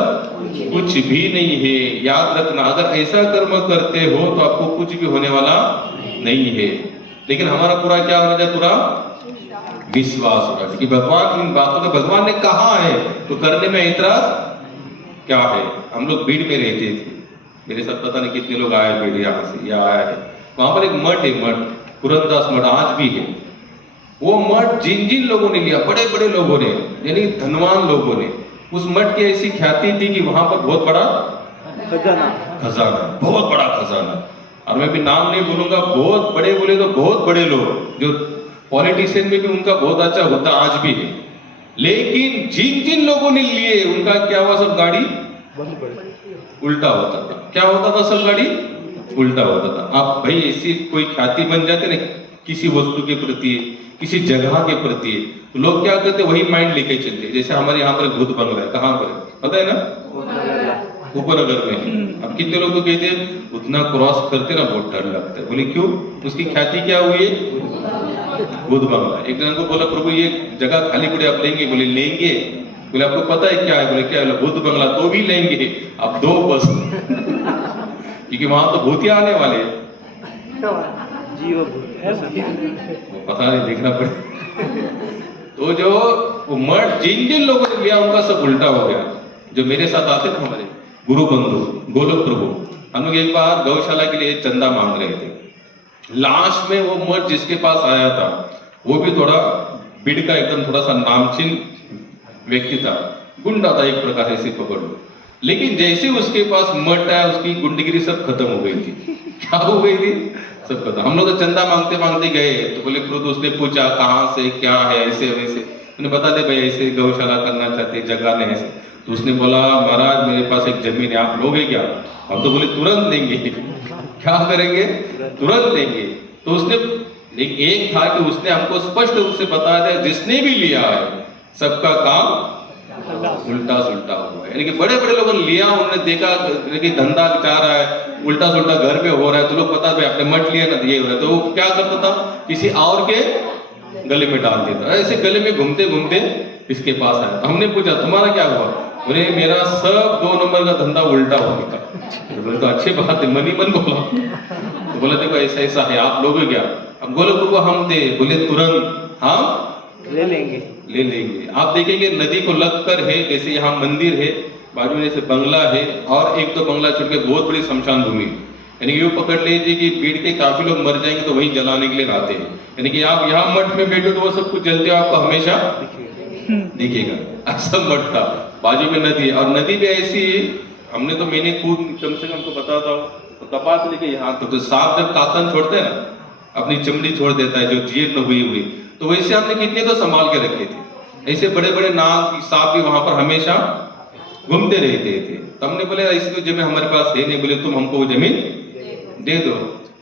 कुछ भी नहीं है। याद रखना, अगर ऐसा कर्म करते हो तो आपको कुछ भी होने वाला नहीं है। लेकिन हमारा पूरा क्या होना चाहिए, पूरा विश्वास होना चाहिए कि भगवान इन बातों को भगवान ने कहा है तो करने में ऐतराज क्या है। हम लोग भीड़ में रहते थे, मेरे साथ पता नहीं कितने लोग आए भीड़ यहाँ से या आया है। वहां पर एक मठ है, मठ पुरंदास मठ आज भी है। वो मठ जिन जिन लोगों ने लिया, बड़े बड़े लोगों ने, यानी धनवान लोगों ने, उस मठ की ऐसी ख्याति थी कि वहां पर बहुत बड़ा खजाना, बहुत बड़ा खजाना। और मैं भी नाम नहीं बोलूंगा, बहुत बड़े बोले तो बहुत बड़े लोग, जो पॉलिटिशियन में भी उनका बहुत अच्छा होता आज भी है। लेकिन जिन जिन लोगों ने लिए उनका क्या हुआ, सब गाड़ी उल्टा होता था। क्या होता था? सब गाड़ी उल्टा होता था। आप भाई ऐसी कोई ख्याति बन जाते ना किसी वस्तु के प्रति, किसी जगह के प्रति, तो लोग क्या करते, वही माइंड लेके चलते। जैसे हमारे यहाँ पर भूत बंगला है, कहाँ पर पता है ना, उपनगर में। अब कितने लोग तो कहते हैं उतना क्रॉस करते ना बहुत डर लगता है। बोले क्यों? उसकी ख्याति क्या हुई है, भूत बंगला। एक जन को बोला प्रभु ये जगह खाली पड़ी आप लेंगे? बोले लेंगे। बोले आपको पता है क्या है? बोले क्या है? भूत बंगला तो भी लेंगे, अब 2 बस क्योंकि वहां तो भूत ही आने वाले हैं। पता नहीं, देखना पड़े। तो जो वो मठ जिन जिन लोगों ने लिया उनका सब उल्टा हो गया। जो मेरे साथ आते थे हमारे गुरु बंधु गोलोक प्रभु, हम लोग एक बार गौशाला के लिए चंदा मांग रहे थे। लास्ट में वो मठ जिसके पास आया था वो भी थोड़ा भीड़ का एकदम थोड़ा सा नामचीन व्यक्ति था, गुंडा था एक प्रकार से, पकड़ो। लेकिन जैसे उसके पास मठ आया उसकी गुंडगिरी सब खत्म हो गई थी। क्या हो गई थी? सब खत्म। हम लोग तो चंदा मांगते मांगते गए, तो बोले प्रभु, उसने पूछा कहाँ से क्या है, ऐसे वैसे उन्हें बता दे भाई ऐसे गौशाला करना चाहते, जगह नहीं ऐसे। तो उसने बोला महाराज मेरे पास एक जमीन है, आप लोगे क्या? हम तो बोले तुरंत देंगे। क्या करेंगे? तुरंत देंगे। तो उसने एक था कि उसने हमको स्पष्ट रूप से बता दिया जिसने भी लिया है सबका काम उल्टा सुल्टा हुआ है। यानी कि बड़े बड़े लोगों ने लिया, उन्होंने देखा कि धंधा चाह रहा है, उल्टा सुल्टा घर पे हो रहा है, तो लोग पता भाई आपने मठ लिया ना तो ये हो रहा है। तो वो क्या करता था, किसी और के गले में डाल देता। ऐसे गले में घूमते घूमते इसके पास आया। तो हमने पूछा तुम्हारा क्या हुआ? बोले मेरा सब 2 नंबर का धंधा उल्टा हो गया। बोले तो अच्छी बात है, मन ही मन बोला। तो बोला देखो ऐसा ऐसा है, आप लोगे क्या? अब बोले प्रभु हम दे। बोले तुरंत हम ले लेंगे। आप देखेंगे नदी को लगकर है, जैसे यहाँ मंदिर है, बाजू में जैसे बंगला है, और 1-2 बंगला छोड़ के बहुत बड़ी शमशान भूमि। यानी कि वो पकड़ लीजिए कि भीड़ के काफी लोग मर जाएंगे तो वहीं जलाने के लिए आते हैं। यानी कि आप यहाँ मठ में बैठो तो वो सब कुछ जलते हुए आपको हमेशा दिखेगा। ऐसा मठ था, बाजू में नदी, और नदी भी ऐसी, हमने तो मैंने खुद कम से कम तो बताता हूँ, तो कपास लेके यहाँ तो सांप जब कातन छोड़ते हैं ना, अपनी चमड़ी छोड़ देता है जो जीर्ण हुई, तो वैसे हमने कितने तो संभाल के रखे थे। ऐसे बड़े बड़े नाग सांप भी वहां पर हमेशा घूमते रहते थे। तो हमने बोले ऐसी जमीन हमारे पास है नहीं। बोले तुम हमको वो जमीन दे दो।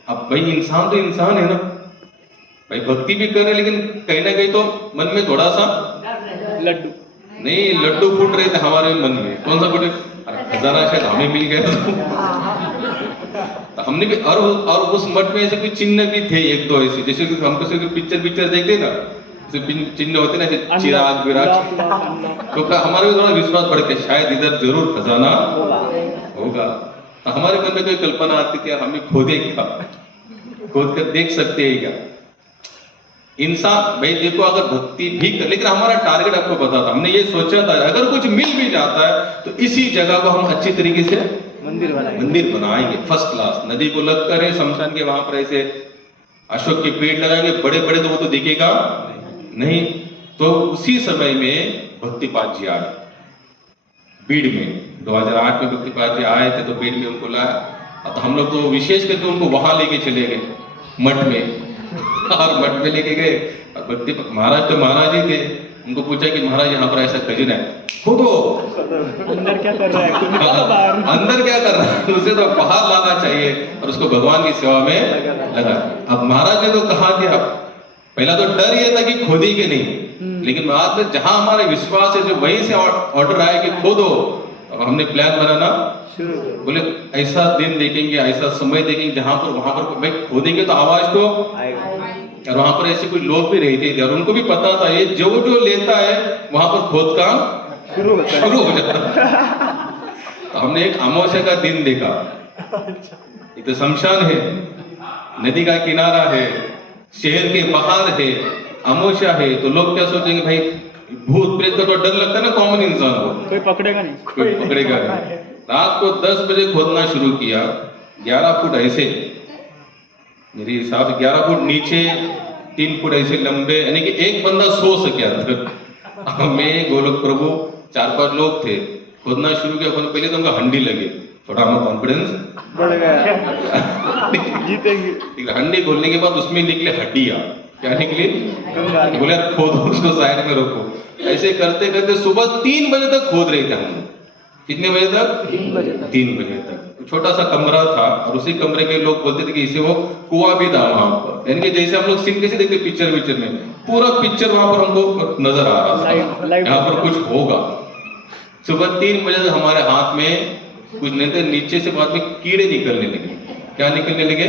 अब भाई इंसान तो इंसान है ना भाई, भक्ति भी कर रहे लेकिन कहीं ना कहीं तो मन में थोड़ा सा लड्डू फूट रहे थे हमारे मन में। कौन सा फूटे? खजाना शायद हमें मिल गया। तो हमने भी और उस मठ में ऐसे कोई चिन्ह भी थे एक दो ऐसे, जैसे कि हम किसी पिक्चर देखते ना, जैसे चिन्ह होते ना, जैसे चिराग विराग, तो हमारे भी थोड़ा विश्वास बढ़ के शायद इधर जरूर खजाना होगा। तो हमारे मन में कोई कल्पना आती थी हम भी खोदेगा, खोद कर देख सकते हैं क्या इंसान। भाई देखो अगर भक्ति भी कर, लेकिन हमारा टारगेट आपको पता था, हमने ये सोचा था अगर कुछ मिल भी जाता है तो इसी जगह को हम अच्छी तरीके से मंदिर बनाएंगे, फर्स्ट क्लास। नदी को लग कर शमशान के वहां पर ऐसे अशोक के पेड़ लगाएंगे बड़े बड़े, तो वो तो दिखेगा नहीं। तो उसी समय में भक्तिपाद जी आए बीड़ में, 2008 में भक्तिपाद जी आए थे, तो बीड़ में उनको लाया। तो हम लोग तो विशेष करके उनको वहां लेके चले गए मठ में, और मठ में लेके गए। भक्ति महाराज तो महाराज ही थे, उनको पूछा कि महाराज यहाँ पर ऐसा खजीना है, खुदो अंदर क्या कर रहा है, अंदर क्या कर रहा है, उसे तो बाहर लाना चाहिए और उसको भगवान की सेवा में लगा। अब महाराज ने तो कहा कि अब पहला तो डर ये था कि खोदी के नहीं, लेकिन बाद में जहां हमारे विश्वास है जो वहीं से ऑर्डर आया कि खोदो, अब हमने प्लान बनाना बोले ऐसा दिन देखेंगे, ऐसा समय देखेंगे जहां पर वहां पर भाई खोदेंगे तो आवाज तो और वहां पर ऐसे कोई लोग भी रहते थे और उनको भी पता था ये जो लेता है वहां पर खोद काम शुरू हो जाता है। तो हमने एक अमावस्या का दिन देखा, एक तो शमशान है, नदी का किनारा है, शहर के बाहर है, अमावस्या है, तो लोग क्या सोचेंगे भाई भूत प्रेत का तो डर लगता है ना कॉमन इंसान को, कोई पकड़ेगा नहीं, कोई पकड़ेगा नहीं। रात को 10 बजे खोदना शुरू किया, 11 फुट ऐसे, मेरे हिसाब से 11 फुट नीचे, 3 फुट ऐसे लंबे, यानी कि एक बंदा सो सके अंदर। मैं गोलोक प्रभु 4-5 लोग थे, खोदना शुरू किया। पहले तो उनका हंडी लगे, थोड़ा हमारा कॉन्फिडेंस बढ़ गया, जीतेंगे। हंडी खोलने के बाद उसमें निकले हड्डियां, क्या निकली, बोले यार खोदो उसको साइड में रखो। ऐसे करते करते सुबह 3 बजे तक खोद रहे थे हम। कितने बजे तक? 3 बजे तक। छोटा सा कमरा था और उसी कमरे में लोग बोलते थे कि इसे वो कुआं भी था वहां पर, यानी कि जैसे हम लोग सीन कैसे देखते पिक्चर में, पूरा पिक्चर वहां पर हमको नजर आ रहा था यहाँ पर कुछ होगा। सुबह 3 बजे तक हमारे हाथ में कुछ नहीं थे, नीचे से बाद में कीड़े निकलने लगे। क्या निकलने लगे?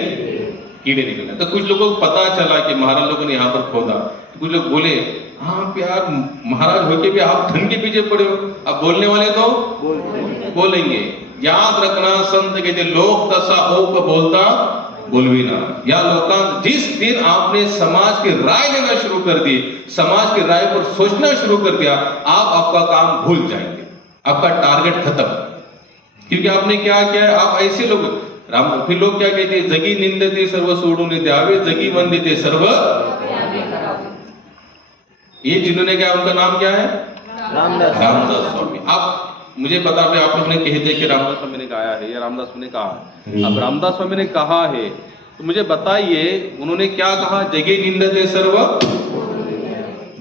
कीड़े निकलने। तो कुछ लोगों को पता चला कि महाराज लोगों ने यहाँ पर खोदा। कुछ लोग बोले हाँ प्यार महाराज होके भी आप धन के पीछे पड़े हो। अब बोलने वाले तो बोलेंगे। याद रखना संत कहते लोक तसा ओक बोलता बोलवीना, या लोकांत। जिस दिन आपने समाज की राय लेना शुरू कर दी, समाज की राय पर सोचना शुरू कर दिया, आप आपका काम भूल जाएंगे, आपका टारगेट खत्म। क्योंकि आपने क्या किया, आप ऐसे लोग फिर लोग क्या कहते हैं, जगी निंदते सर्व सोडून द्यावे, जगी वंदिते सर्व। ये जिन्होंने क्या, उनका नाम क्या है? रामदास स्वामी। आप मुझे बता रहे आप लोग ने कह दिया कि रामदास स्वामी ने गाया है या रामदास स्वामी ने कहा। अब रामदास स्वामी ने कहा है तो मुझे बताइए उन्होंने क्या कहा? जगी निंदते सर्व,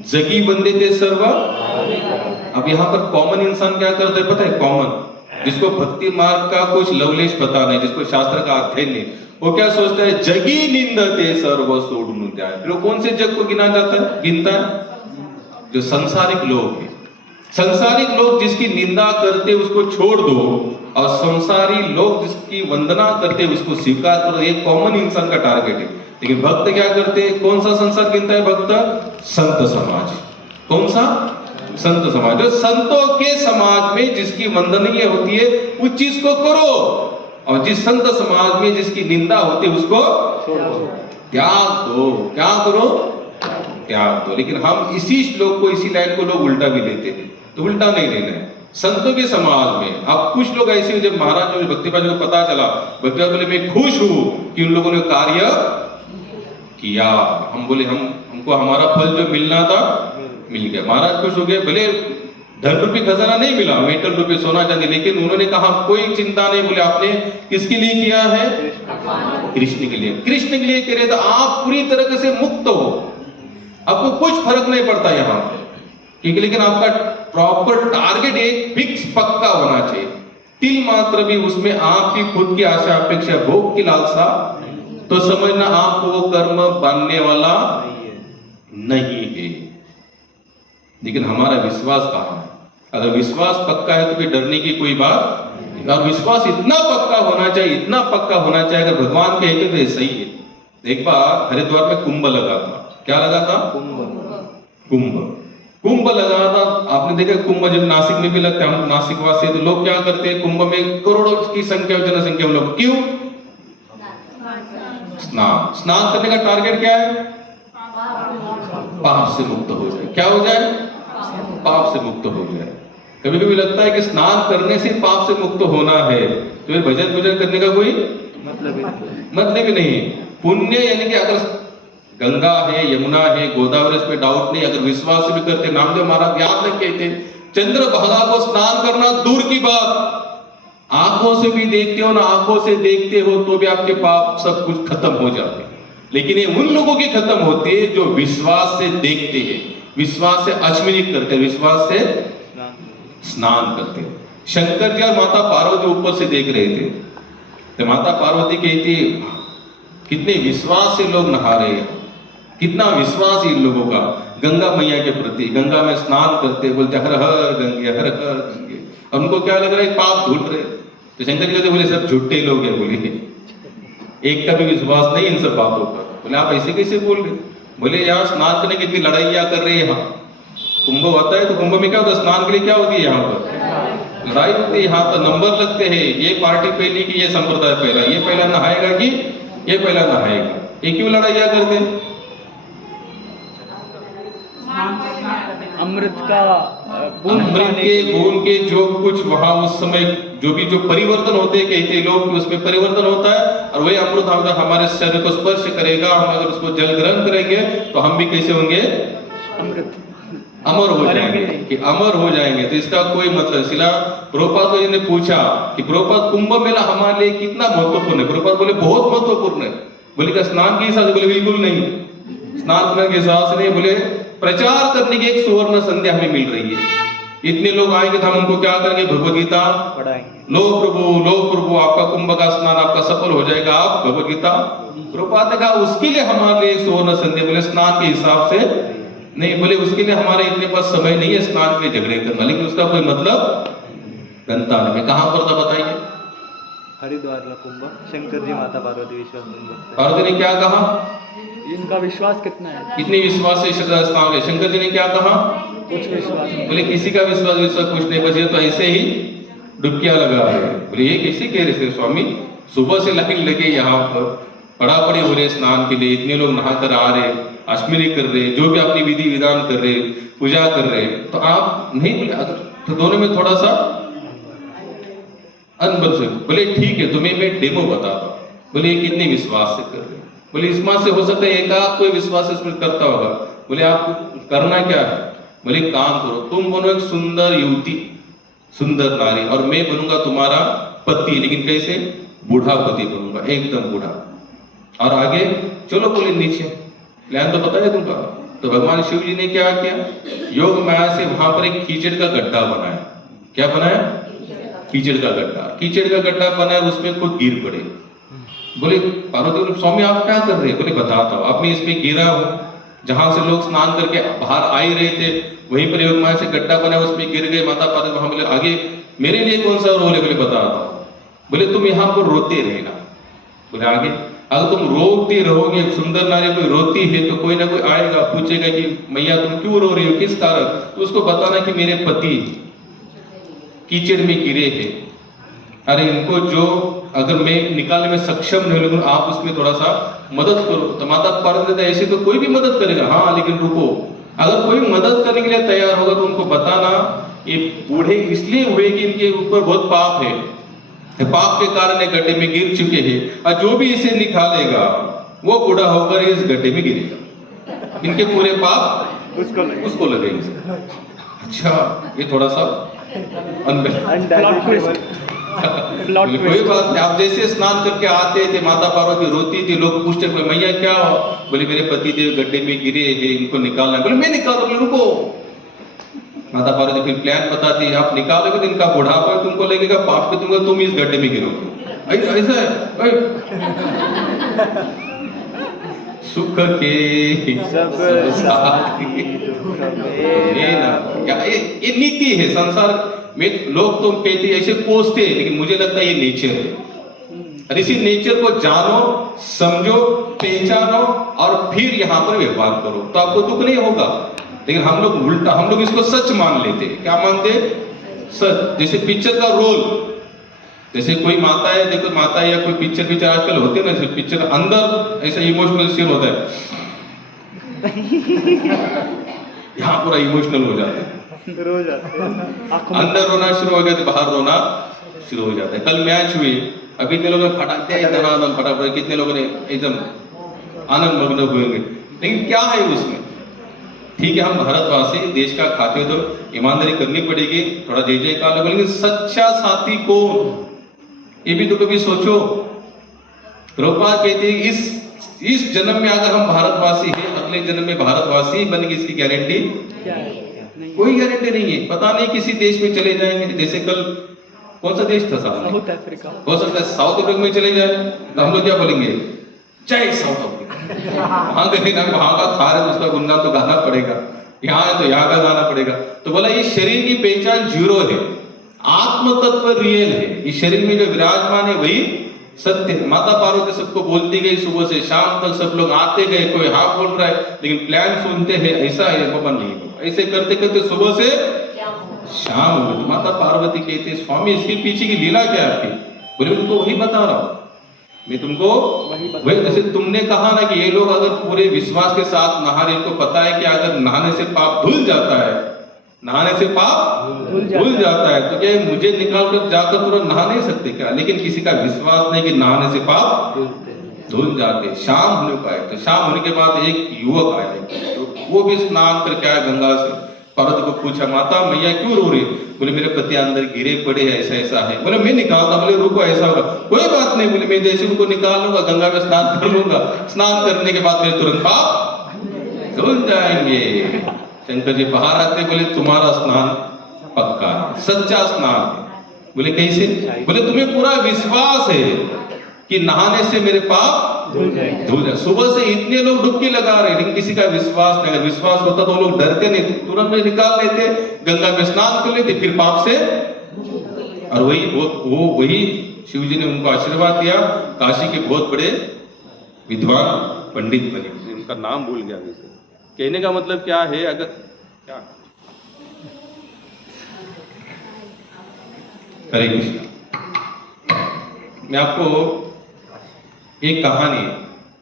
जगी वंदिते सर्व। अब यहाँ पर कॉमन इंसान क्या करता है पता है? कॉमन, जिसको भक्ति मार्ग का कुछ लवलेश पता नहीं, जिसको शास्त्र का अध्ययन नहीं, वो क्या सोचता है? जगी निंदते सर्व सोडून द्यावे। फिर वो कौन से जग को गिना जाता है, गिनता है? जो संसारिक लोग हैं। संसारिक लोग जिसकी निंदा करते उसको छोड़ दो, और संसारी लोग जिसकी वंदना करते उसको स्वीकार करो। ये कॉमन इंसान का टारगेट है। लेकिन भक्त क्या करते हैं? कौन सा संसार गिनता है भक्त? संत समाज। कौन सा? संत समाज। जो संतों के समाज में जिसकी वंदनीय होती है उस चीज को करो, और जिस संत समाज में जिसकी निंदा होती है उसको त्याग दो। क्या करो? त्याग दो। लेकिन हम इसी श्लोक को, इसी लाइन को लोग उल्टा भी लेते हैं, तो उल्टा नहीं लेना है। संतों के समाज में अब कुछ लोग ऐसे, जब महाराज जो भक्तिपाद को पता चला, भक्तिपाद बोले मैं खुश हूं कि उन लोगों ने कार्य किया। हम बोले हमको हमारा फल जो मिलना था मिल गया। महाराज खुश हो गए। भले धन रूपी खजाना नहीं मिला, मेटल रूपी सोना चांदी, लेकिन उन्होंने कहा कोई चिंता नहीं। बोले आपने किसके लिए किया है? कृष्ण के लिए। कृष्ण के लिए करे तो आप पूरी तरह से मुक्त हो, आपको कुछ फर्क नहीं पड़ता यहाँ क्योंकि, लेकिन आपका प्रॉपर टारगेट एक फिक्स पक्का होना चाहिए। तिल मात्र भी उसमें आपकी खुद की आशा अपेक्षा भोग की लालसा, तो समझना आपको वो कर्म बांधने वाला नहीं है। लेकिन हमारा विश्वास कहाँ है? अगर विश्वास पक्का है तो फिर डरने की कोई बात और विश्वास इतना पक्का होना चाहिए, इतना पक्का होना चाहिए, अगर भगवान कहते तो ये सही है। एक बार हरिद्वार में कुंभ लगा था। क्या लगा था? कुंभ लगा था। आपने देखा कुंभ जब नासिक में भी लगता है, हम नासिक वासी तो लोग क्या करते हैं, कुंभ में करोड़ों की संख्या जनसंख्या में लोग, क्यों? स्नान करने का टारगेट क्या है? पाप से मुक्त हो जाए। क्या हो जाए? पाप से मुक्त हो जाए। कभी कभी लगता है कि स्नान करने से पाप से मुक्त होना है, तो भजन पूजन करने का कोई मतलब ही नहीं। पुण्य यानी कि अगर गंगा है, यमुना है, गोदावरी, इसमें डाउट नहीं, अगर विश्वास से भी करते, नामदेव महाराज याद रख कहते, चंद्रभागा को स्नान करना दूर की बात, आंखों से भी देखते हो ना, आंखों से देखते हो तो भी आपके पाप सब कुछ खत्म हो जाते हैं। लेकिन ये उन लोगों के खत्म होते हैं जो विश्वास से देखते हैं, विश्वास से अश्विनी करते हैं, विश्वास से स्नान करते हैं। शंकर जी और माता पार्वती ऊपर से देख रहे थे, तो माता पार्वती कहती कितने विश्वास से लोग नहा रहे हैं, कितना विश्वास इन लोगों का गंगा मैया के प्रति। गंगा में स्नान करते बोलते हर हर गंगे, हर हर गंगे। और उनको क्या लग रहा है, पाप धुल रहे। तो शंकर जी कहते बोले सब झूठे लोग हैं। बोले एक का भी विश्वास नहीं इन सब बातों पर। बोले आप ऐसे कैसे बोल रहे? बोले यहाँ स्नान करने की इतनी लड़ाइयाँ कर रहे हैं। यहाँ कुंभ होता है तो कुंभ में क्या होता है, स्नान के लिए क्या होती है, यहाँ पर लड़ाई होती है। यहाँ पर नंबर लगते हैं, ये पार्टी पहली की ये संप्रदाय पहला, ये पहला नहाएगा कि ये पहला नहाएगा। ये क्यों लड़ाइयाँ करते हैं? अमृत का बूंद के जो कुछ वहां उस समय जो परिवर्तन होते हैं, कहते हैं लोग कि उसमें परिवर्तन होता है, और वही अमृत अगर हमारे शरीर को स्पर्श करेगा, हम अगर उसको जल ग्रहण करेंगे तो हम भी कैसे होंगे, अमर हो जाएंगे, कि अमर हो जाएंगे। तो इसका कोई मतलब। शिला प्रभुपाद जी ने पूछा कि प्रभुपाद कुंभ मेला हमारे लिए कितना महत्वपूर्ण है? प्रभुपाद बोले बहुत महत्वपूर्ण है। बोले क्या स्नान के हिसाब से? बोले बिल्कुल नहीं, स्नान करने के हिसाब से नहीं। बोले प्रचार करने की एक सुवर्ण संध्या हमें मिल रही है। इतने लोग आएंगे तो हम उनको क्या करेंगे, भगवद गीता पढ़ाएंगे। लो प्रभु आपका कुंभ का स्नान आपका सफल हो जाएगा, आप भगवद गीता। प्रभुपाद ने कहा उसके लिए हमारे लिए सुवर्ण संध्या। बोले स्नान के हिसाब से नहीं। बोले उसके लिए हमारे इतने पास समय नहीं है स्नान के लिए झगड़े करना, लेकिन उसका कोई मतलब बनता नहीं। मैं कहां पर था बताइए? हरिद्वार का कुंभ, शंकर जी माता पार्वती विश्वास कुंभ। पार्वती ने क्या कहा? इनका विश्वास कितना है, कितने विश्वास से स्नान है? शंकर जी ने क्या कहा? कुछ विश्वास नहीं। बोले किसी का विश्वास कुछ नहीं, बचे तो ऐसे ही डुबकियां लगा रहे। बोले ये कैसे कह रहे थे स्वामी, सुबह से लाइन लगे यहाँ पर, पड़ा पड़े हो रहे स्नान के लिए, इतने लोग नहा कर आ रहे, अश्विनी कर रहे, जो भी अपनी विधि विधान कर रहे, पूजा कर रहे, तो आप नहीं बोले? अगर तो दोनों में थोड़ा सा अनबन से। बोले ठीक है तुम्हें मैं डेमो बताता हूं। बोले ये कितने विश्वास से कर रहे? बोले इसमें से हो सकता है एक आध कोई विश्वास इसमें करता होगा। बोले आपको करना क्या है? बोले काम करो, तुम बनो एक सुंदर युवती, सुंदर नारी, और मैं बनूंगा तुम्हारा पति। लेकिन कैसे? बूढ़ा पति बनूंगा, एकदम बूढ़ा। और आगे चलो बोले नीचे, प्लान तो पता है तुमका। तो भगवान शिव जी ने क्या किया, योग माया से वहां पर एक कीचड़ का गड्ढा बनाया। क्या बनाया? कीचड़ का गड्ढा। कीचड़ का गड्ढा बनाया, उसमें खुद गिर पड़े। बोले पार्वती बोले स्वामी आप क्या कर रहे हैं? बोले बताता हूँ। आप मैं इसमें गिरा हूँ, जहां से लोग स्नान करके बाहर आ ही रहे थे, वहीं पर योग माया से गड्ढा बनाया, उसमें गिर गए। माता पार्वती वहां बोले आगे मेरे लिए कौन सा रोल है? बोले बताता हूँ। बोले तुम यहाँ पर रोते रहना। बोले आगे? अगर तुम रोते रहोगे, सुंदर नारी कोई रोती है तो कोई ना कोई आएगा, पूछेगा कि मैया तुम क्यों रो रही हो, किस कारण? तो उसको बताना कि मेरे पति कीचड़ में गिरे हैं, अरे इनको जो अगर मैं निकालने में सक्षम नहीं हूं, आप उसमें थोड़ा सा मदद करो। तो माता पार्वती ऐसे तो कोई भी मदद करेगा, हाँ लेकिन रुको, अगर कोई मदद करने के लिए तैयार होगा तो उनको बताना ये बूढ़े इसलिए हुए कि इनके ऊपर बहुत पाप है, पाप के कारण ये गड्ढे में गिर चुके हैं, और जो भी इसे निकालेगा वो बूढ़ा होकर इस गड्ढे में गिरेगा, इनके पूरे पाप उसको लगेंगे। अच्छा ये थोड़ा सा कोई बात नहीं। आप जैसे स्नान करके आते थे, माता पार्वती रोती थी, लोग पूछते थे मैया क्या हो? बोले मेरे पति देव गड्ढे में गिरे हैं, इनको निकालना। बोले मैं निकाल दूं। रुको, माता पार्वती फिर प्लान बताती, आप निकालोगे तो इनका बुढ़ापा तुमको लगेगा, पाप पे तुमको, तुम इस गड्ढे में गिरोगे। ऐसा है सुख के सब साथी ये नीति है संसार। लोग तो कहते ऐसे कोसते हैं, लेकिन मुझे लगता है ये नेचर है। और इसी नेचर को जानो, समझो, पहचानो और फिर यहाँ पर व्यवहार करो, तो आपको दुख नहीं होगा। लेकिन हम लोग उल्टा, हम लोग इसको सच मान लेते हैं। क्या मानते हैं? सच। जैसे पिक्चर का रोल, जैसे कोई माता है, देखो माता है या कोई पिक्चर आजकल होते हैं ना, पिक्चर अंदर ऐसा इमोशनल सीन होता है, यहाँ पूरा इमोशनल हो जाते हैं, रो जाते हैं। अंदर रोना शुरू हो गया तो बाहर रोना शुरू हो जाता है। कल मैच हुई, अभी कितने लोगों ने फटाते धनाधन फटाफट, कितने लोगों ने एकदम आनंद मग्न हुए, लेकिन क्या है उसमें? ठीक है, हम भारतवासी देश का खाते हो तो ईमानदारी करनी पड़ेगी, थोड़ा जय जयकार लगेगा, लेकिन सच्चा साथी कौन, ये भी तो कभी सोचो। प्रभुपाद कहते हैं इस जन्म में अगर हम भारतवासी हैं, अगले जन्म में भारतवासी बनेंगे, इसकी गारंटी कोई गारंटी नहीं है। पता नहीं किसी देश में चले जाएंगे, जैसे कल कौन सा देश था सामने, साउथ अफ्रीका, हो सकता है साउथ अफ्रीका में चले जाए, तो हम लोग क्या बोलेंगे? जय साउथ अफ्रीका। वहां गए ना, वहां का खा रहे, उसका गुणगान तो गाना पड़ेगा, यहाँ है तो यहाँ का गाना पड़ेगा। तो बोला ये शरीर की पहचान जीरो है, आत्म तत्व रियल है। इस शरीर में जो विराजमान है वही सत्य है। माता पार्वती सबको बोलती गई, सुबह से शाम तक सब लोग आते गए, कोई हाँ बोल रहा है, लेकिन प्लान सुनते हैं ऐसा है बाबा, नहीं बाबा, ऐसे करते करते सुबह से शाम हो गई। माता पार्वती कहते स्वामी इसके पीछे की लीला क्या है? बोले तुमको वही बता रहा हूं मैं, तुमको वही। जैसे तुमने कहा ना कि ये लोग अगर पूरे विश्वास के साथ नहा रहे, इनको पता है कि अगर नहाने से पाप धुल जाता है, नहाने से पाप धुल जाता है, तो क्या मुझे निकाल कर जाकर तुरंत नहा नहीं सकते क्या? लेकिन किसी का विश्वास नहीं कि नहाने से पाप धुल जाते। शाम होने को आए, तो शाम होने के बाद एक युवक आया, तो वो भी स्नान करके आया गंगा से। पार्वती को पूछा, माता मैया क्यों रो रही? बोले मेरे पति अंदर गिरे पड़े हैं, ऐसा ऐसा है। बोले मैं निकालता। बोले रुको, ऐसा होगा, कोई बात नहीं। बोले मैं जैसे उनको निकाल लूंगा, गंगा में स्नान कर लूंगा, स्नान करने के बाद मेरे तुरंत पाप धुल जाएंगे। शंकर जी बाहर आते, बोले तुम्हारा स्नान पक्का, सच्चा स्नान है। बोले कैसे? बोले तुम्हें पूरा विश्वास है कि नहाने से मेरे पाप धुल जाए। सुबह से इतने लोग डुबकी लगा रहे, लेकिन किसी का विश्वास नहीं। अगर विश्वास होता तो लोग डरते नहीं, तुरंत में निकाल लेते, गंगा में स्नान कर लेते, फिर पाप से। और वही शिव जी ने उनको आशीर्वाद दिया, काशी के बहुत बड़े विद्वान पंडित बने। उनका नाम भूल गया वैसे। कहने का मतलब क्या है, अगर क्या, हरे कृष्णा, मैं आपको एक कहानी,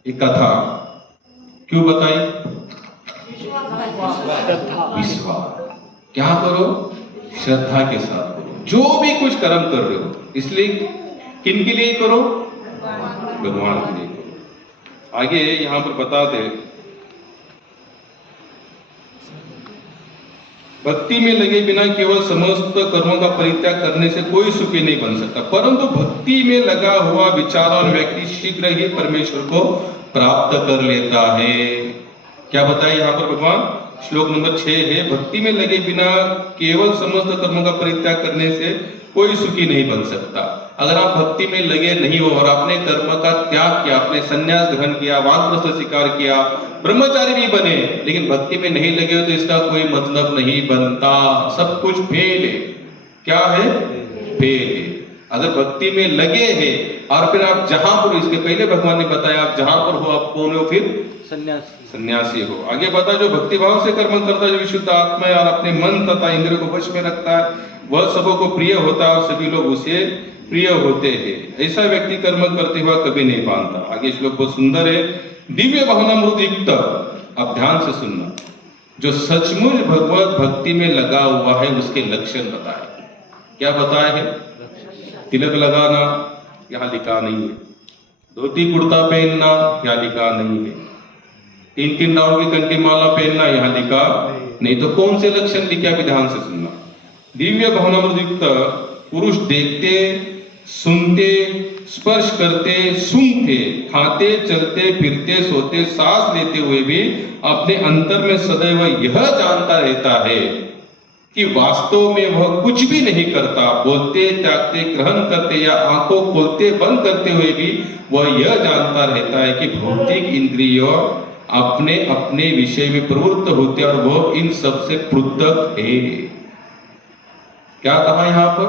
एक कथा क्यों बताई? विश्वास। क्या करो? श्रद्धा के साथ करो, जो भी कुछ कर्म कर रहे हो। इसलिए किन के लिए करो? भगवान के लिए करो। आगे यहां पर बता दे, भक्ति में लगे बिना केवल समस्त कर्मों का परित्याग करने से कोई सुखी नहीं बन सकता, परंतु भक्ति में लगा हुआ विचारवान व्यक्ति शीघ्र ही परमेश्वर को प्राप्त कर लेता है। क्या बताया यहाँ पर भगवान? श्लोक नंबर 6 है, भक्ति में लगे बिना केवल समस्त कर्मों का परित्याग करने से कोई सुखी नहीं बन सकता। अगर आप भक्ति में लगे नहीं हो और आपने कर्म का त्याग किया, आपने संन्यास ग्रहण किया, वानप्रस्थ स्वीकार किया, ब्रह्मचारी भी बने, लेकिन भक्ति में नहीं लगे हो तो इसका कोई मतलब नहीं बनता, सब कुछ फेल है। क्या है? फेल है। अगर भक्ति में लगे हैं और फिर आप जहां पर, इसके पहले भगवान ने बताया आप जहां पर हो आप कौन हो? फिर सन्यासी हो। आगे बता, जो भक्ति भाव से कर्म करता है, जो विशुद्ध आत्मा है और अपने मन तथा इंद्रियों को वश में रखता है, वह सबों को प्रिय होता है और सभी लोग उसे प्रिय होते हैं। ऐसा व्यक्ति कर्म करते हुआ कभी नहीं पाता। आगे श्लोक बहुत सुंदर है, दिव्य भावनामृत युक्त। अब ध्यान से सुनना, जो सचमुच भगवत भक्ति में लगा हुआ है उसके लक्षण बताए। क्या बताया है? तिलक लगाना यहाँ लिखा नहीं है, धोती कुर्ता पहनना यहाँ लिखा नहीं है, 3-3 राउंड की कंठी माला पहनना यहाँ लिखा नहीं। तो कौन से लक्षण लिखे? अभी ध्यान से सुनना। दिव्य भावनामृत युक्त पुरुष देखते, सुनते, स्पर्श करते, सूंघते, खाते, चलते, फिरते, सोते, सांस लेते हुए भी अपने अंतर में सदैव यह जानता रहता है कि वास्तव में वह कुछ भी नहीं करता। बोलते, त्यागते, ग्रहण करते या आंखों खोलते बंद करते हुए भी वह यह जानता रहता है कि भौतिक इंद्रियों अपने अपने विषय में प्रवृत्त होते और वह इन सब से पृथक है। क्या कहा यहाँ पर?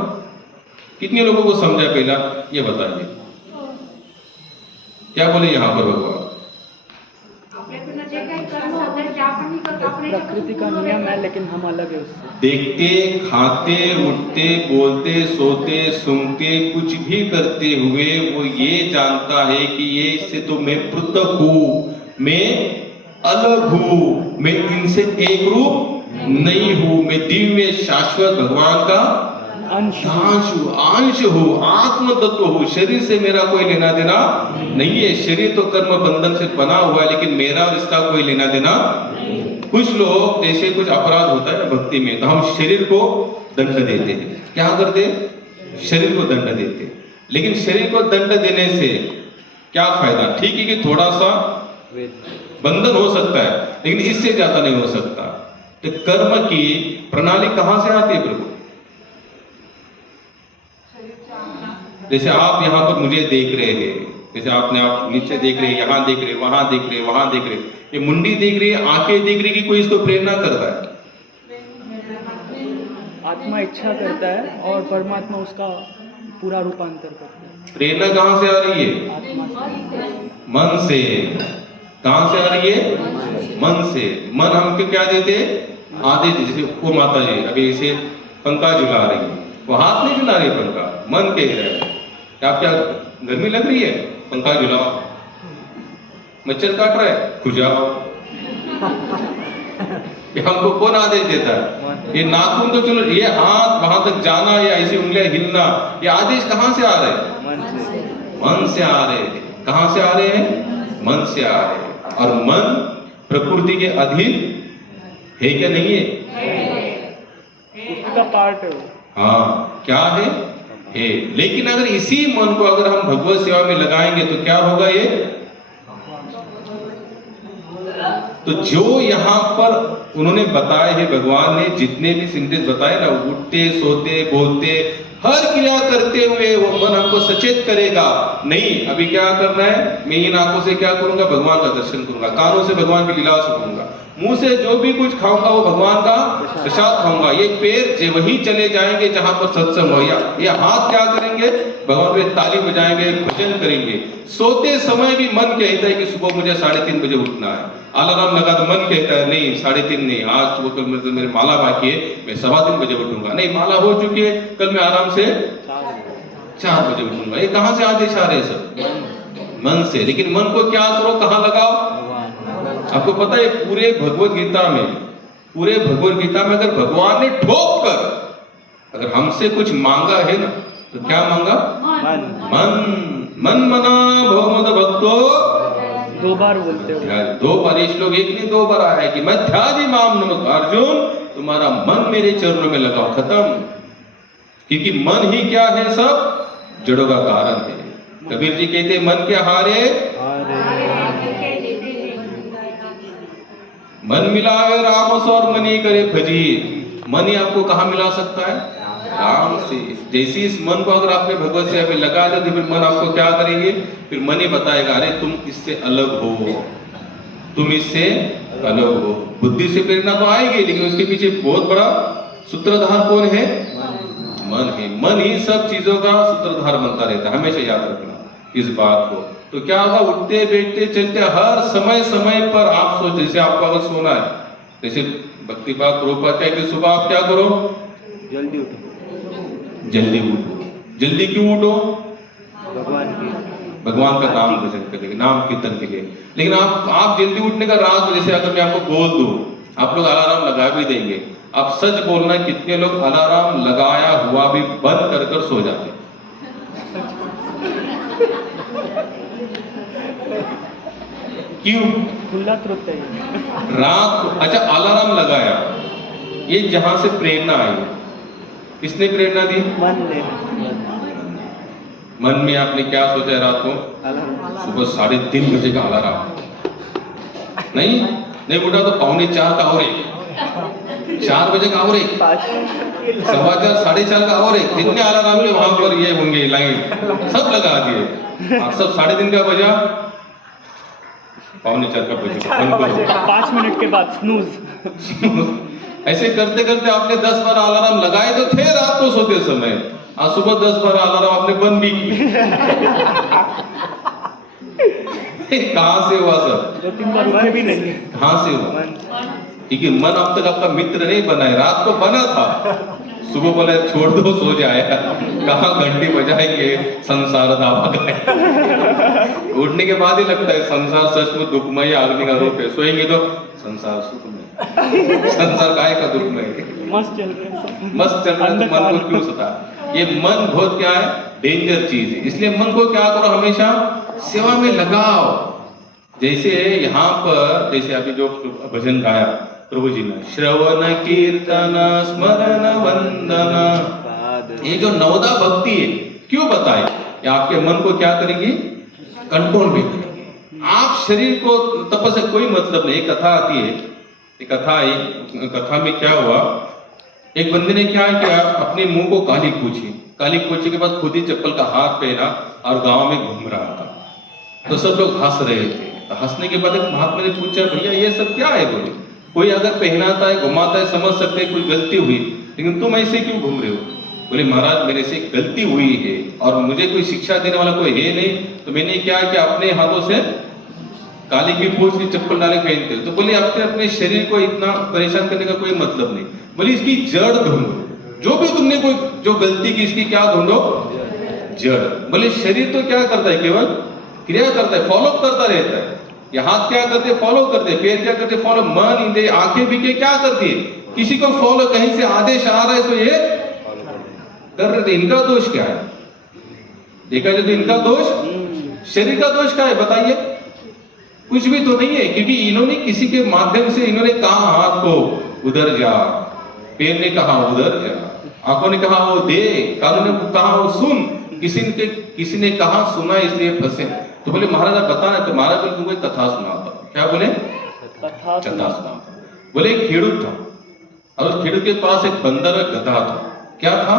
कितने लोगों को समझा पहला ये बताइए, क्या बोले यहाँ पर भगवान? प्रकृति का नियम है लेकिन हम अलग है उससे। देखते, खाते, उठते, बोलते, सोते, सुनते, कुछ भी करते हुए वो ये जानता है कि ये इससे तो मैं पृथक हूं, मैं अलग हूं, मैं इनसे एक रूप नहीं हूं, मैं दिव्य शाश्वत भगवान का अंश हूं, आत्म तत्व हूं, शरीर से मेरा कोई लेना देना नहीं है। शरीर तो कर्म बंधन से बना हुआ है, लेकिन मेरा और इसका कोई लेना देना। कुछ लोग जैसे कुछ अपराध होता है भक्ति में, तो हम शरीर को दंड देते हैं। क्या करते? शरीर को दंड देते। लेकिन शरीर को दंड देने से क्या फायदा? ठीक है कि थोड़ा सा बंधन हो सकता है, लेकिन इससे ज्यादा नहीं हो सकता। तो कर्म की प्रणाली कहां से आती है प्रभु? जैसे आप यहाँ पर मुझे देख रहे हैं, जैसे आपने आप नीचे देख रहे हैं, यहाँ देख रहे, वहां देख रहे, वहां देख रहे, ये मुंडी देख रही है, आंखें देख रही कि कोई इसको प्रेरणा करता है? आत्मा इच्छा करता है और परमात्मा उसका पूरा रूपांतर करता है। प्रेरणा कहां से आ रही है? आत्मा से। मन से। कहां से आ रही है? मन से। मन हमको क्या देते? आदेश। जैसे वो माता जी अभी इसे पंखा झुला रही है, वो हाथ नहीं झुला रही पंखा, मन कह रहा है आप क्या गर्मी लग रही है, पंखा झुलाओ। मच्छर काट रहा है, खुजाओ। ये हमको कौन आदेश देता है? ये नाखून तो चलो, ये हाथ वहां तक जाना या ऐसी उंगलियां हिलना, ये आदेश कहां से आ रहे हैं? मन से आ रहे हैं। कहां से आ रहे हैं? मन से आ रहे हैं। और मन प्रकृति के अधीन है क्या नहीं है? उसका पार्ट है। हाँ, क्या है? लेकिन अगर इसी मन को अगर हम भगवत सेवा में लगाएंगे तो क्या होगा? ये तो जो यहाँ पर उन्होंने बताए हैं, भगवान ने जितने भी सिंटेंस बताए ना, उठते, सोते, बोलते, हर क्रिया करते हुए वो मन हमको सचेत करेगा। नहीं, अभी क्या करना है? मैं इन आंखों से क्या करूंगा? भगवान का दर्शन करूंगा, कानों से भगवान की लीला सुनूंगा, मुंह से जो भी कुछ खाऊंगा वो भगवान का प्रसाद खाऊंगा। ये पैर वहीं चले जाएंगे जहां पर सत्संग हो, ये हाथ क्या करेंगे? भगवान पे ताली बजाएंगे, भजन करेंगे। सोते समय भी मन कहता है कि सुबह मुझे 3:30 बजे उठना है। अलार्म लगा तो मन कहता है नहीं 3:30 नहीं, आज सुबह कल मेरे माला बाकी है, मैं 3:15 बजे उठूंगा। नहीं, माला हो चुकी है, कल मैं आराम से 4 बजे उठूंगा। ये कहां से आदेश आ रहे हैं? सब मन से। लेकिन मन को क्या करो, कहां लगाओ? आपको पता है पूरे भगवत गीता में अगर भगवान ने ठोक कर अगर हमसे कुछ मांगा है ना, तो क्या मांगा? मन मना भवमद भक्तो। 2 बार बोलते हो। 2 बार ये श्लोक, एक नहीं 2 बार आया है कि मध्याधि माम नमस्कार। अर्जुन, तुम्हारा मन मेरे चरणों में लगाओ, खत्म। क्योंकि मन ही क्या है? सब जड़ों का कारण है। कबीर जी कहते मन के हारे मन मिलावे राम और मनी करे भजी। मन ही आपको कहां मिला सकता है? राम से। जैसे इस मन को अगर आपने भगवत सेवा में लगा दो, तो फिर मन आपको क्या करेंगे? फिर मन ही बताएगा अरे तुम इससे अलग हो, तुम इससे अलग हो। बुद्धि से प्रेरणा तो आएगी, लेकिन उसके पीछे बहुत बड़ा सूत्रधार कौन है? मन है। मन ही सब चीजों का सूत्रधार बनता रहता है, हमेशा याद रखना इस बात को। तो क्या होगा? उठते, बैठते, चलते, हर समय पर आप सोच, जैसे आपको अगर सोना है, जैसे भक्ति बात प्रोपाचार्य कि सुबह आप क्या करो? जल्दी उठो। जल्दी क्यों उठो? भगवान का नाम भजन के लिए, नाम कीर्तन के लिए। लेकिन आप जल्दी उठने का राज, जैसे अगर मैं आपको बोल दूं, आप लोग अलार्म लगा भी देंगे। आप सच बोलना, कितने लोग अलार्म लगाया हुआ भी बंद कर सो जाते? क्यों? खुला त्रुट है रात को। अच्छा, अलार्म लगाया, ये जहां से प्रेरणा आई, किसने प्रेरणा दी? मन में आपने क्या सोचा है रात को? सुबह 3:30 बजे का अलार्म। नहीं उठा तो 3:45 का और एक, 4 बजे का और एक, 4:15, 4:30 का और एक। जितने अलार्म वहां पर ये होंगे लाइन, सब लगा दिए। और सब 3:30 का बजा, 3:45 का बजा, 5 मिनट के बाद स्नूज। ऐसे करते करते आपने 10 बार अलार्म लगाए तो थे रात को सोते समय, आज सुबह 10 बार अलार्म आपने बंद भी किए। कहां से हुआ सब? 2-3 बार उठे भी नहीं। कहां से हुआ? क्योंकि मन अब तक आपका मित्र नहीं बना है। रात को बना था, सुबह बोला छोड़ दो सो जाएगा, कहाँ घंटी बजाएंगे, संसार दावा गाए। उठने के बाद ही लगता है संसार सचमुच दुखमय अग्नि का रूप है। सोएंगे तो संसार सुखमय, संसार काय का दुखमय। मस्त चल रहे हैं सब। मस्त चल रहा है तो मन को क्यों सता? ये मन बहुत क्या है, डेंजर चीज है। इसलिए मन को क्या करो, हमेशा सेवा में लगाओ। जैसे यहाँ पर, जैसे अभी जो भजन गाया प्रभु जी ने, श्रवण कीर्तन स्मरण वंदन, ये जो नवदा भक्ति है, क्यों बताए? ये आपके मन को क्या करेगी? कंट्रोल में करेगी। आप शरीर को तपस्या से कोई मतलब नहीं। एक कथा आती है, एक कथा आई, कथा में क्या हुआ, एक बंदे ने क्या किया, अपने मुंह को कालिक पूछी। कालिक पूछे के बाद खुद ही चप्पल का हाथ पहना और गांव में घूम रहा था। तो सब लोग हंस रहे थे। तो हंसने के बाद एक महात्मा ने पूछा, भैया ये सब क्या है? बोले, कोई अगर पहनाता है, घुमाता है, समझ सकते हैं कोई गलती हुई, लेकिन तुम ऐसे क्यों घूम रहे हो? बोले, महाराज मेरे से गलती हुई है और मुझे कोई शिक्षा देने वाला कोई है नहीं, तो मैंने क्या किया, अपने हाथों से काली की पूछ की चप्पल डाले पहनते। तो बोले, अपने शरीर को इतना परेशान करने का कोई मतलब नहीं। बोले, इसकी जड़ ढूंढो, जो भी तुमने कोई जो गलती की, इसकी क्या ढूंढो? जड़। बोले, शरीर तो क्या करता है, केवल क्रिया करता है, फॉलो करता रहता है। ये हाथ क्या करते, फॉलो करते, पैर क्या करते, फॉलो, मन इंद्रिय आंखें भी क्या करती है, किसी को फॉलो, कहीं से आदेश आ रहा है तो ये कर रहे थे। इनका दोष क्या है? देखा जाए तो इनका दोष, शरीर का दोष क्या है बताइए? कुछ भी तो नहीं है, क्योंकि इन्होंने किसी के माध्यम से इन्होंने कहा हाथ को उधर जा, पैर ने कहा उधर जा, आंखों ने कहा वो दे, कानों ने कहा वो सुन, किसी ने कहा सुना इसलिए फंसे। तो बोले, महाराज आप बताना। तो महाराज बोले, तुमको एक कथा सुनाता। क्या बोले? कथा सुनाता। बोले, एक खेडूत था और उस खेडूत के पास एक बंदर और गधा था। क्या था?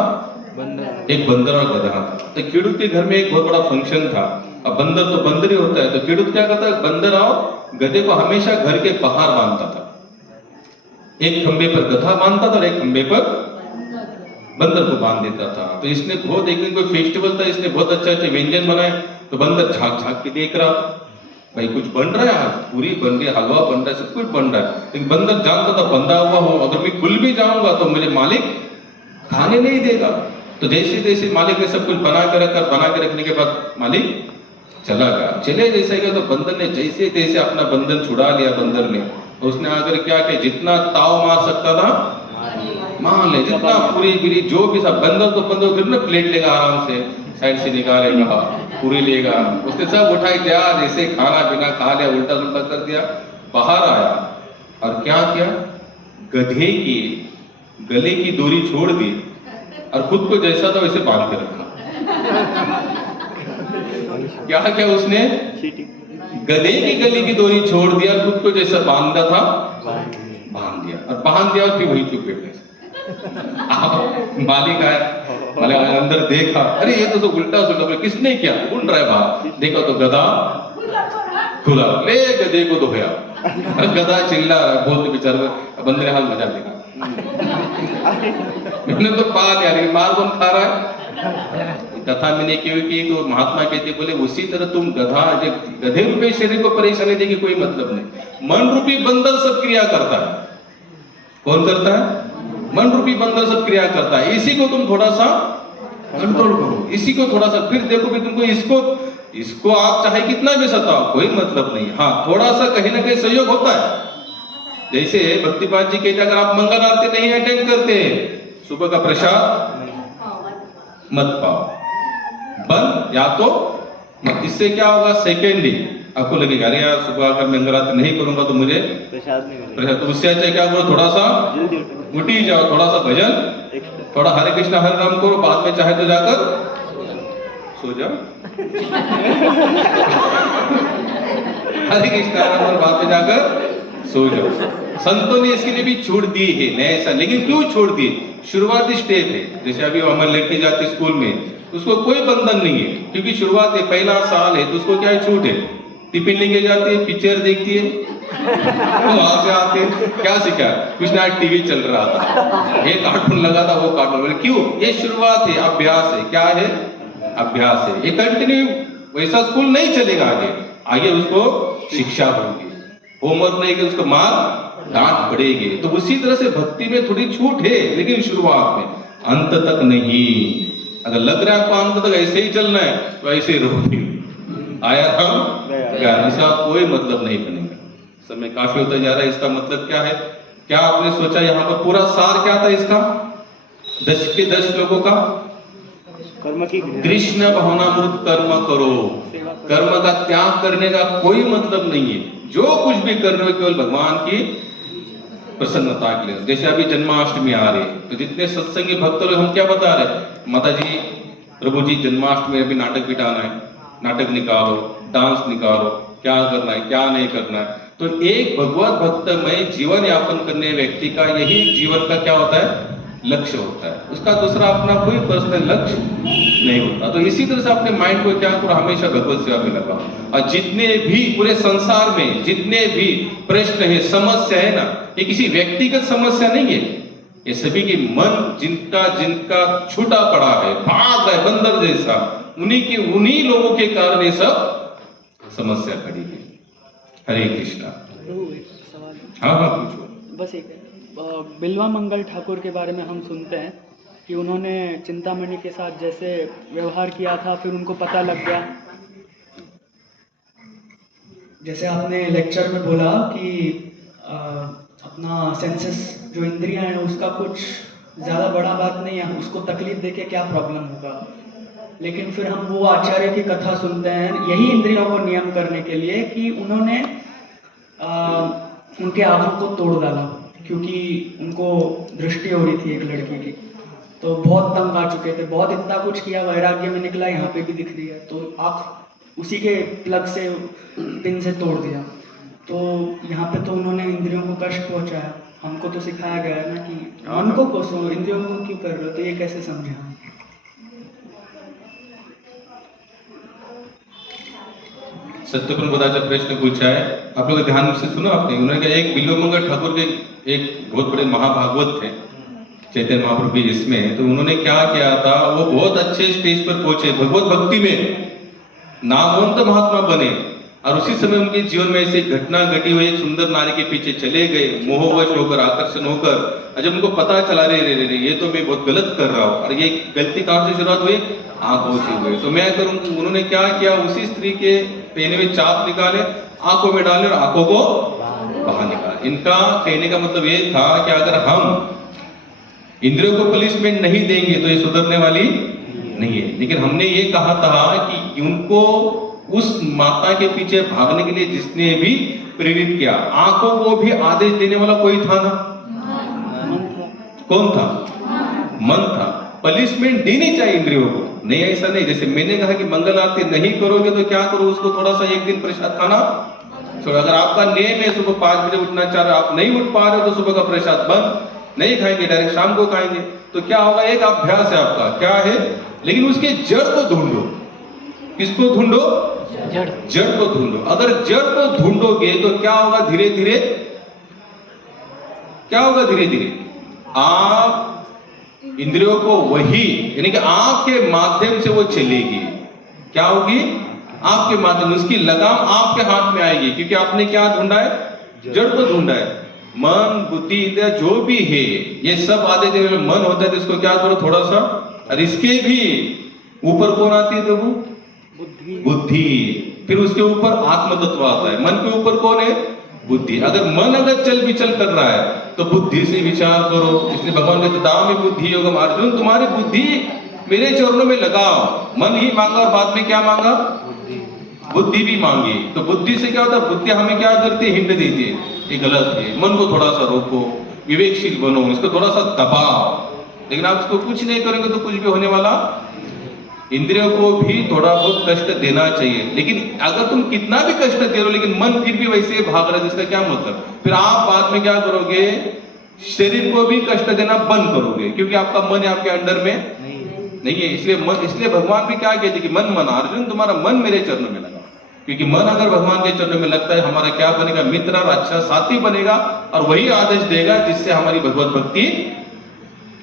बंदर। एक बंदर और गधा था। तो खेडूत के घर में एक बहुत बड़ा फंक्शन था। अब बंदर तो बंदर ही होता है, तो खेडूत क्या करता है, बंदर और गधे को हमेशा घर के बाहर बांधता था। एक खंबे पर गधा बांधता था और एक खंबे पर बंदर को बांध देता था। तो इसने बहुत, एक दिन कोई फेस्टिवल था, इसने बहुत अच्छे अच्छे व्यंजन बनाए। तो बंदर झांक झांक के देख रहा था, भाई कुछ बन रहा है, आज पूरी बन रही है, हलवा बन रहा है, सब कुछ बन रहा है। लेकिन बंदर जानता था बंधा हुआ हो, अगर मैं खुल भी जाऊंगा तो मुझे मालिक खाने नहीं देगा। तो जैसे जैसे मालिक ने सब कुछ बना के रखने के बाद मालिक चला गया। चले जैसे गया तो बंदर ने जैसे तैसे अपना बंधन छुड़ा लिया। बंदर ने, उसने आकर क्या किया, जितना ताव मार सकता था मार ले, जितना पूरी जो भी सब। बंदर तो बंदर फिर ना प्लेट लेगा, आराम से साइड से निकालेगा, पूरी लेगा, उसने सब उठाई दिया, जैसे खाना पीना खा लिया, उल्टा सुल्टा कर दिया, बाहर आया और क्या किया, गधे की गले की डोरी छोड़ दी और खुद को जैसा था वैसे बांध के रखा। क्या क्या उसने, गधे की गले की डोरी छोड़ दिया, खुद को जैसा बांधा था बांध दिया, और बांध दिया और फिर वही चुप बैठे। मालिक आया, मालिक अंदर देखा, अरे ये तो उल्टा सुल्टा। बोले, किसने किया? उड़ रहा है बाहर। देखो तो गधा खुला, ले गधे को धोया। गधा चिल्ला रहा, बोलते बेचारा, बंदे ने हाल मजा देखा। मैंने तो पा लिया, लेकिन मार कौन खा रहा है? कथा मैंने क्यों की, तो महात्मा कहते, बोले उसी तरह तुम गधे रूपी शरीर को परेशानी देगी, कोई मतलब नहीं। मन रूपी बंदर सब क्रिया करता है। कौन करता है? मन रूपी बंदर सब क्रिया करता है। इसी को तुम थोड़ा सा कंट्रोल करो, इसी को थोड़ा सा, फिर देखो कि तुमको इसको आप चाहे कितना भी सताओ, कोई मतलब नहीं। हाँ, थोड़ा सा कहीं ना कहीं सहयोग होता है। जैसे भक्तिपाद जी कहते, अगर आप मंगल आरती नहीं अटेंड करते, सुबह का प्रसाद मत पाओ, बंद या तो मत। इससे क्या होगा, सेकेंड डे आपको लगेगा, अरे यार सुबह अगर मंगल आरती नहीं करूंगा तो मुझे प्रसाद नहीं मिलेगा। तो उससे अच्छा क्या करो, थोड़ा सा उठ ही जाओ, थोड़ा सा भजन, थोड़ा हरे कृष्णा हरे राम करो, बाद में चाहे तो जाकर सो जाओ। हरे कृष्णा हरे राम, बाद में जाकर सो जाओ। संतों ने इसके लिए भी छोड़ दी है, नहीं ऐसा, लेकिन क्यों छोड़ दी? शुरुआती स्टेप है। जैसे अभी हमारे लड़की जाती स्कूल में, उसको कोई बंधन नहीं है, क्योंकि शुरुआत है, पहला साल है, तो उसको क्या है, छूट है। टिफिन लेके जाती है, पिक्चर देखती है, तो वहां से आके क्या सीखा, कुछ ना टीवी चल रहा था, ये कार्टून लगा था, वो कार्टून, बोले क्यों, ये शुरुआत है, अभ्यास है, क्या है, अभ्यास है, ये कंटिन्यू, वैसा स्कूल नहीं चलेगा आगे, आगे उसको शिक्षा होगी, होमवर्क नहीं कि उसको मार डांट पड़ेगी। तो उसी तरह से भक्ति में थोड़ी छूट है, लेकिन शुरुआत में, अंत तक नहीं। अगर लग रहा है आपको अंत तक ऐसे ही चलना है तो ऐसे ही रहोगे, आया था, इसका कोई मतलब नहीं बनेगा। समय काफी होता जा रहा है, इसका मतलब क्या है, क्या आपने सोचा यहाँ पर पूरा सार क्या था इसका, 10 के 10 श्लोकों का, कर्म की कृष्ण भावनामृत कर्म करो, कर्म का त्याग करने का कोई मतलब नहीं है, जो कुछ भी कर रहे हो केवल भगवान की प्रसन्नता के लिए। जैसे अभी जन्माष्टमी आ रही, तो जितने सत्संगी भक्त लोग हम क्या बता रहे, माता जी प्रभु जी जन्माष्टमी अभी नाटक बिठाना है, नाटक निकालो, डांस निकालो, क्या करना है क्या नहीं करना है। तो एक भगवत भक्तमय जीवन यापन करने व्यक्ति का यही जीवन का क्या होता है, लक्ष्य होता है, उसका दूसरा अपना कोई पर्सनल लक्ष्य नहीं होता। तो इसी तरह से अपने माइंड को क्या करो, हमेशा भगवत सेवा में लगाओ। और जितने भी पूरे संसार में जितने भी प्रश्न है, समस्या है ना, ये किसी व्यक्तिगत समस्या नहीं है, ये सभी के मन जिनका जिनका छूटा पड़ा है, भाग है बंदर जैसा, उन्हीं लोगों के कारण ये सब समस्या खड़ी है। हरे कृष्णा। सवाल हाँ हाँ पूछो। बस एक है, बिल्वा मंगल ठाकुर के बारे में हम सुनते हैं कि उन्होंने चिंतामणि के साथ जैसे व्यवहार किया था, फिर उनको पता लग गया, जैसे आपने लेक्चर में बोला कि अपना सेंसेस जो इंद्रियां हैं उसका कुछ ज़्यादा बड़ा बात नहीं है, उसको तकलीफ देके क्या प्रॉब्लम होगा। लेकिन फिर हम वो आचार्य की कथा सुनते हैं यही इंद्रियों को नियम करने के लिए कि उन्होंने उनके आंखों को तोड़ डाला, क्योंकि उनको दृष्टि हो रही थी एक लड़की की, तो बहुत तंग आ चुके थे, बहुत इतना कुछ किया, वैराग्य में निकला, यहाँ पे भी दिख रही है, तो आँख उसी के प्लग से पिन से तोड़ दिया। तो यहाँ पे तो उन्होंने इंद्रियों को कष्ट पहुँचाया। हमको तो सिखाया गया है ना कि मन को कोसो, इंद्रियों को क्यों कर रहे हो, तो ये कैसे समझे हम? सत्यपन बदाचा प्रश्न पूछा है, आप लोग ध्यान से सुनो आपने। उन्होंने कहा एक बिल्वमंगल ठाकुर के एक बहुत बड़े महाभागवत थे चैतन्य महाप्रभु इसमें, तो उन्होंने क्या किया था, वो बहुत अच्छे स्टेज पर पहुंचे, भगवत भक्ति में नामवंत महात्मा बने, और उसी समय उनके जीवन में ऐसी घटना घटी हुई, एक सुंदर नारी के पीछे चले गए, मोहवश होकर, आकर्षण होकर, और जब उनको पता चला रे रे रे ये तो मैं बहुत गलत कर रहा हूँ, और ये गलती कहाँ से शुरुआत हुई, आंखों से हुई, तो मैं करूँ। उन्होंने क्या किया, उसी स्त्री के पहने हुए चाप निकाले, आंखों में डाले और आंखों को बाहर निकाले। इनका कहने का मतलब ये था कि अगर हम इंद्रियों को पनिशमेंट नहीं देंगे तो ये सुधरने वाली नहीं है। लेकिन हमने ये कहा था कि उनको उस माता के पीछे भागने के लिए जिसने भी प्रेरित किया, आंखों को भी आदेश देने वाला कोई था ना, कौन था, मन था। पनिशमेंट देनी चाहिए इंद्रियों को, नहीं ऐसा नहीं। जैसे मैंने कहा कि मंगल आरती नहीं करोगे तो क्या करो, उसको थोड़ा सा एक दिन प्रसाद खाना छोड़ो। अगर आपका नियम है सुबह 5 बजे उठना चाह रहे, आप नहीं उठ पा रहे हो तो सुबह का प्रसाद बंद, नहीं खाएंगे, डायरेक्ट शाम को खाएंगे, तो क्या होगा, एक अभ्यास है आपका, क्या है, लेकिन उसके जड़ को ढूंढो। किसको ढूंढो, जड़ को ढूंढो। अगर जड़ को ढूंढोगे तो क्या होगा, धीरे धीरे क्या होगा, धीरे धीरे आप इंद्रियों को वही, यानी कि आपके माध्यम से वो चलेगी। क्या होगी, आपके माध्यम, उसकी लगाम आपके हाथ में आएगी, क्योंकि आपने क्या ढूंढा है, जड़ को ढूंढा है। मन बुद्धि इंद्रिया जो भी है ये सब आधे देने में मन होता है, तो इसको क्या करो थोड़ा सा, और इसके भी ऊपर कौन आती है प्रभु, बुद्धि, फिर उसके ऊपर आत्म तत्व आता है, मन के ऊपर कौन है, बुद्धि। अगर मन अगर चल विचल कर रहा है तो बुद्धि से विचार करो। इसलिए भगवान कहते दाम में बुद्धि योगम, अर्जुन तुम्हारी बुद्धि मेरे चरणों में लगाओ। मन ही मांगा और बाद में क्या मांगा, बुद्धि भी मांगी। तो बुद्धि से क्या होता है, बुद्धि हमें क्या करती है, हिंट देती है, ये गलत है, मन को थोड़ा सा रोको, विवेकशील बनो, इसको थोड़ा सा दबाओ। लेकिन आप इसको कुछ नहीं करेंगे तो कुछ भी होने वाला। इंद्रियों को भी थोड़ा बहुत कष्ट देना चाहिए, लेकिन अगर तुम कितना भी कष्ट दे रहे हो लेकिन मन फिर भी वैसे भाग रहा है, जिसका क्या मतलब, फिर आप बाद में क्या करोगे, शरीर को भी कष्ट देना बंद करोगे, क्योंकि आपका मन आपके अंडर में नहीं है। इसलिए भगवान भी क्या कहते कि मन मना, अर्जुन तुम्हारा मन मेरे चरणों में लगा। क्योंकि मन अगर भगवान के चरणों में लगता है, हमारा क्या बनेगा? मित्र और अच्छा साथी बनेगा, और वही आदेश देगा जिससे हमारी भगवत भक्ति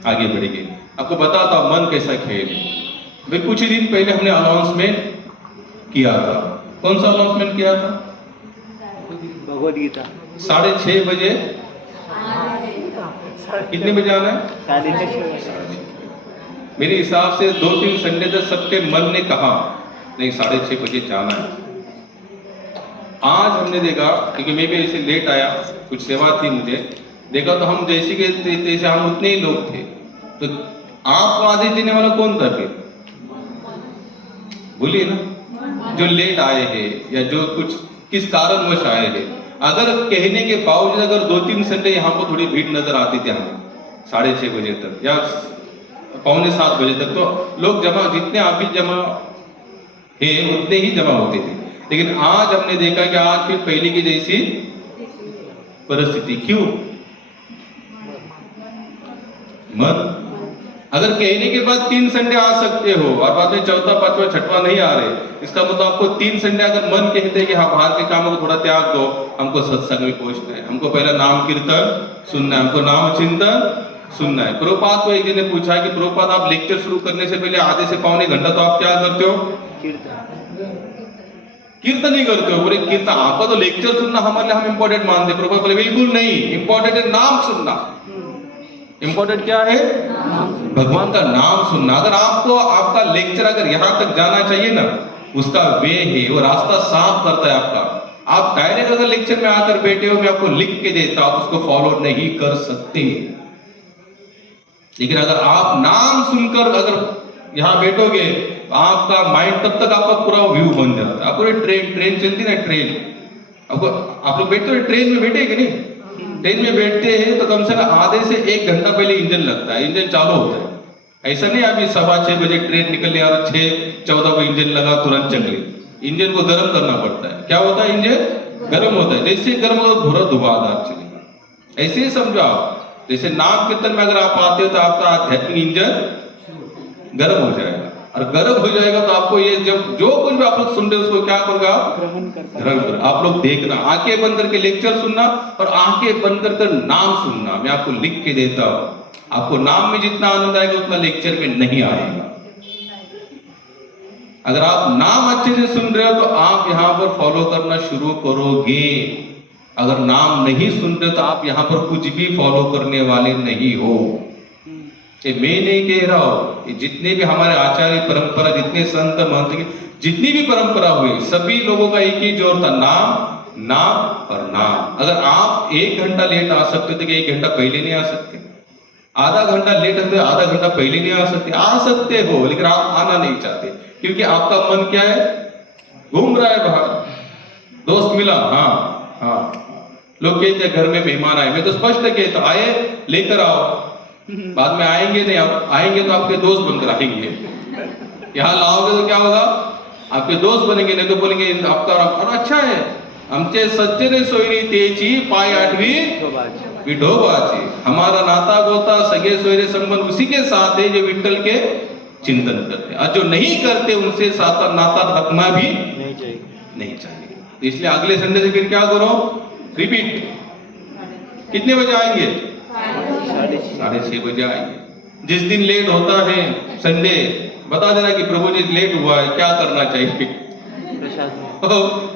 आगे बढ़ेगी। आपको बताता हूं मन कैसा खेल है। भाई कुछ ही दिन पहले हमने अनाउंसमेंट किया था। कौन सा अनाउंसमेंट किया था? भगवद गीता 6:30 बजे। कितने बजे आना है? 6:30। मेरे हिसाब से 2-3 संडे तक सबके मन ने कहा नहीं 6:30 बजे जाना है। आज हमने देखा, क्योंकि मैं भी ऐसे लेट आया, कुछ सेवा थी मुझे, देखा तो हम जैसे के तैसे हम उतने ही लोग थे। तो आपको आदेश देने वाला कौन था फिर? बोलिए ना। जो लेट आए हैं या जो कुछ किस कारणवश आए हैं, अगर कहने के बावजूद अगर 2-3 संडे यहाँ पर थोड़ी भीड़ नजर आती थी हमें 6:30 बजे तक या 6:45 बजे तक, तो लोग जमा, जितने आप भी जमा है उतने ही जमा होते थे। लेकिन आज हमने देखा कि आज फिर पहले की जैसी परिस्थिति। क्यों? मन। अगर कहने के बाद 3 संडे आ सकते हो और बाद में चौथा, पांचवा, छठवां नहीं आ रहे, इसका मतलब आपको 3 संडे अगर मन कहते हैं कि हाँ बाहर के कामों को थोड़ा त्याग दो, हमको सत्संग में पहुंचना है, हमको पहला नाम कीर्तन सुनना है, हमको नाम चिंतन सुनना है। प्रभुपाद को एक दिन ने पूछा कि प्रभुपाद आप लेक्चर शुरू करने से पहले आधे से पौने घंटा तो आप क्या करते हो? कीर्तन ही करते हो। बोले कीर्तन, आपका तो लेक्चर सुनना हमारे लिए हम इंपॉर्टेंट मानते। प्रभुपाद बोले बिल्कुल नहीं, इंपॉर्टेंट है नाम सुनना। इंपॉर्टेंट क्या है? भगवान का नाम सुनना। अगर आपको आपका लेक्चर अगर यहां तक जाना चाहिए ना, उसका वे है, वो रास्ता साफ करता है आपका। आप डायरेक्ट अगर लेक्चर में आकर बैठे हो, मैं आपको लिख के देता, आप उसको फॉलो नहीं कर सकते। लेकिन अगर आप नाम सुनकर अगर यहां बैठोगे, आपका माइंड तब तक आपका पूरा व्यू बन जाता है। आपको ट्रेन चलती ना, ट्रेन, आपको आप लोग बैठते हो, ट्रेन में बैठे कि नहीं? ट्रेन में बैठते हैं तो कम से कम आधे से 1 घंटा पहले इंजन लगता है, इंजन चालू होता है। ऐसा नहीं अभी 6:15 बजे ट्रेन निकलने और 6:14 को इंजन लगा तुरंत चल गई। इंजन को गर्म करना पड़ता है। क्या होता है? इंजन गर्म होता है। जैसे गर्म होगा पूरा धुआंधार चलेगा। ऐसे ही समझो आप, जैसे नाम कीर्तन में अगर आप आते हो तो आपका आध्यात्मिक इंजन गर्म हो जाएगा, और गर्म हो जाएगा तो आपको ये जब जो कुछ भी आप लोग सुन रहे हो उसको क्या करेगा? ग्रहण कर। आप लोग देखना, आंखें बंद करके लेक्चर सुनना और आंखें बंद कर नाम सुनना। मैं आपको लिख के देता हूं, आपको नाम में जितना आनंद आएगा उतना लेक्चर में नहीं आएगा। अगर आप नाम अच्छे से सुन रहे हो तो आप यहां पर फॉलो करना शुरू करोगे। अगर नाम नहीं सुन रहे तो आप यहां पर कुछ भी फॉलो करने वाले नहीं हो। ये मैं नहीं कह रहा हूं, ये जितने भी हमारे आचार्य परंपरा, जितने संत महंत की जितनी भी परंपरा हुई, सभी लोगों का एक ही जोर था, नाम नाम और नाम। अगर आप 1 घंटा लेट आ सकते थे, 1 घंटा पहले नहीं आ सकते? आधा घंटा लेट आते, आधा घंटा पहले नहीं आ सकते? आ सकते हो, लेकिन आप आना नहीं चाहते क्योंकि आपका मन क्या है? घूम रहा है बाहर। दोस्त मिला, हाँ हाँ, लोग कहते हैं घर में मेहमान आए, मैं तो स्पष्ट कहता, आए लेकर आओ। बाद में आएंगे नहीं, आप आएंगे तो आपके दोस्त बनकर आएंगे। यहाँ लाओगे तो क्या होगा? आपके दोस्त बनेंगे, नहीं तो बोलेंगे आपका और अच्छा है, आमचे सज्जने सोयरी तेची पाय आठवी विठोबाची। हमारा नाता गोता सगे सोयरे संबंध उसी के साथ है जो विठ्ठल के चिंतन करते हैं, और जो नहीं करते उनसे साथ नाता रखना भी नहीं चाहिए। इसलिए अगले संडे से फिर क्या करो? रिपीट। कितने बजे आएंगे? 6:30 बजे आएंगे। जिस दिन लेट होता है संडे, बता देना कि प्रभु जी लेट हुआ है, क्या करना चाहिए?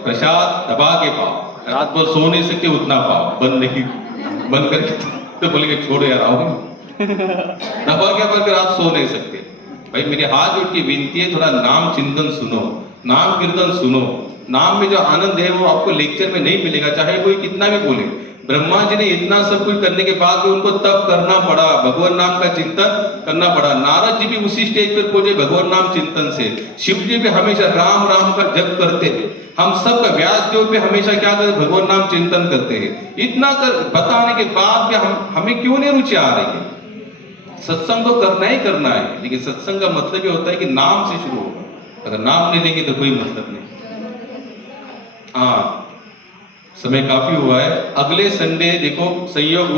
प्रसाद दबा के पाओ, रात भर सो नहीं सकते उतना पाओ, बंद करके तो बोलेंगे छोड़ो यार, आओ दबा के पर आप सो नहीं सकते। भाई मेरे हाथ जोड़ की विनती है, थोड़ा नाम चिंतन सुनो, नाम कीर्तन सुनो। नाम में जो आनंद है वो आपको लेक्चर में नहीं मिलेगा, चाहे कोई कितना भी बोले। ब्रह्मा जी ने इतना सब कुछ करने के बाद भी उनको तप करना पड़ा, भगवान नाम का चिंतन करना पड़ा। नारद जी भी उसी स्टेज पर पहुंचे भगवान नाम चिंतन से। शिव जी भी हमेशा राम राम का जप करते थे। हम सब का व्यास देव भी हमेशा क्या करते? भगवान नाम चिंतन करते हैं। इतना कर बताने के बाद भी हमें क्यों नहीं रुचि आ रही है? सत्संग तो करना ही करना है, लेकिन सत्संग का मतलब ये होता है कि नाम से शुरू होगा। अगर नाम नहीं लेंगे तो कोई मतलब नहीं। हाँ, समय काफी हुआ है। अगले संडे देखो संयोग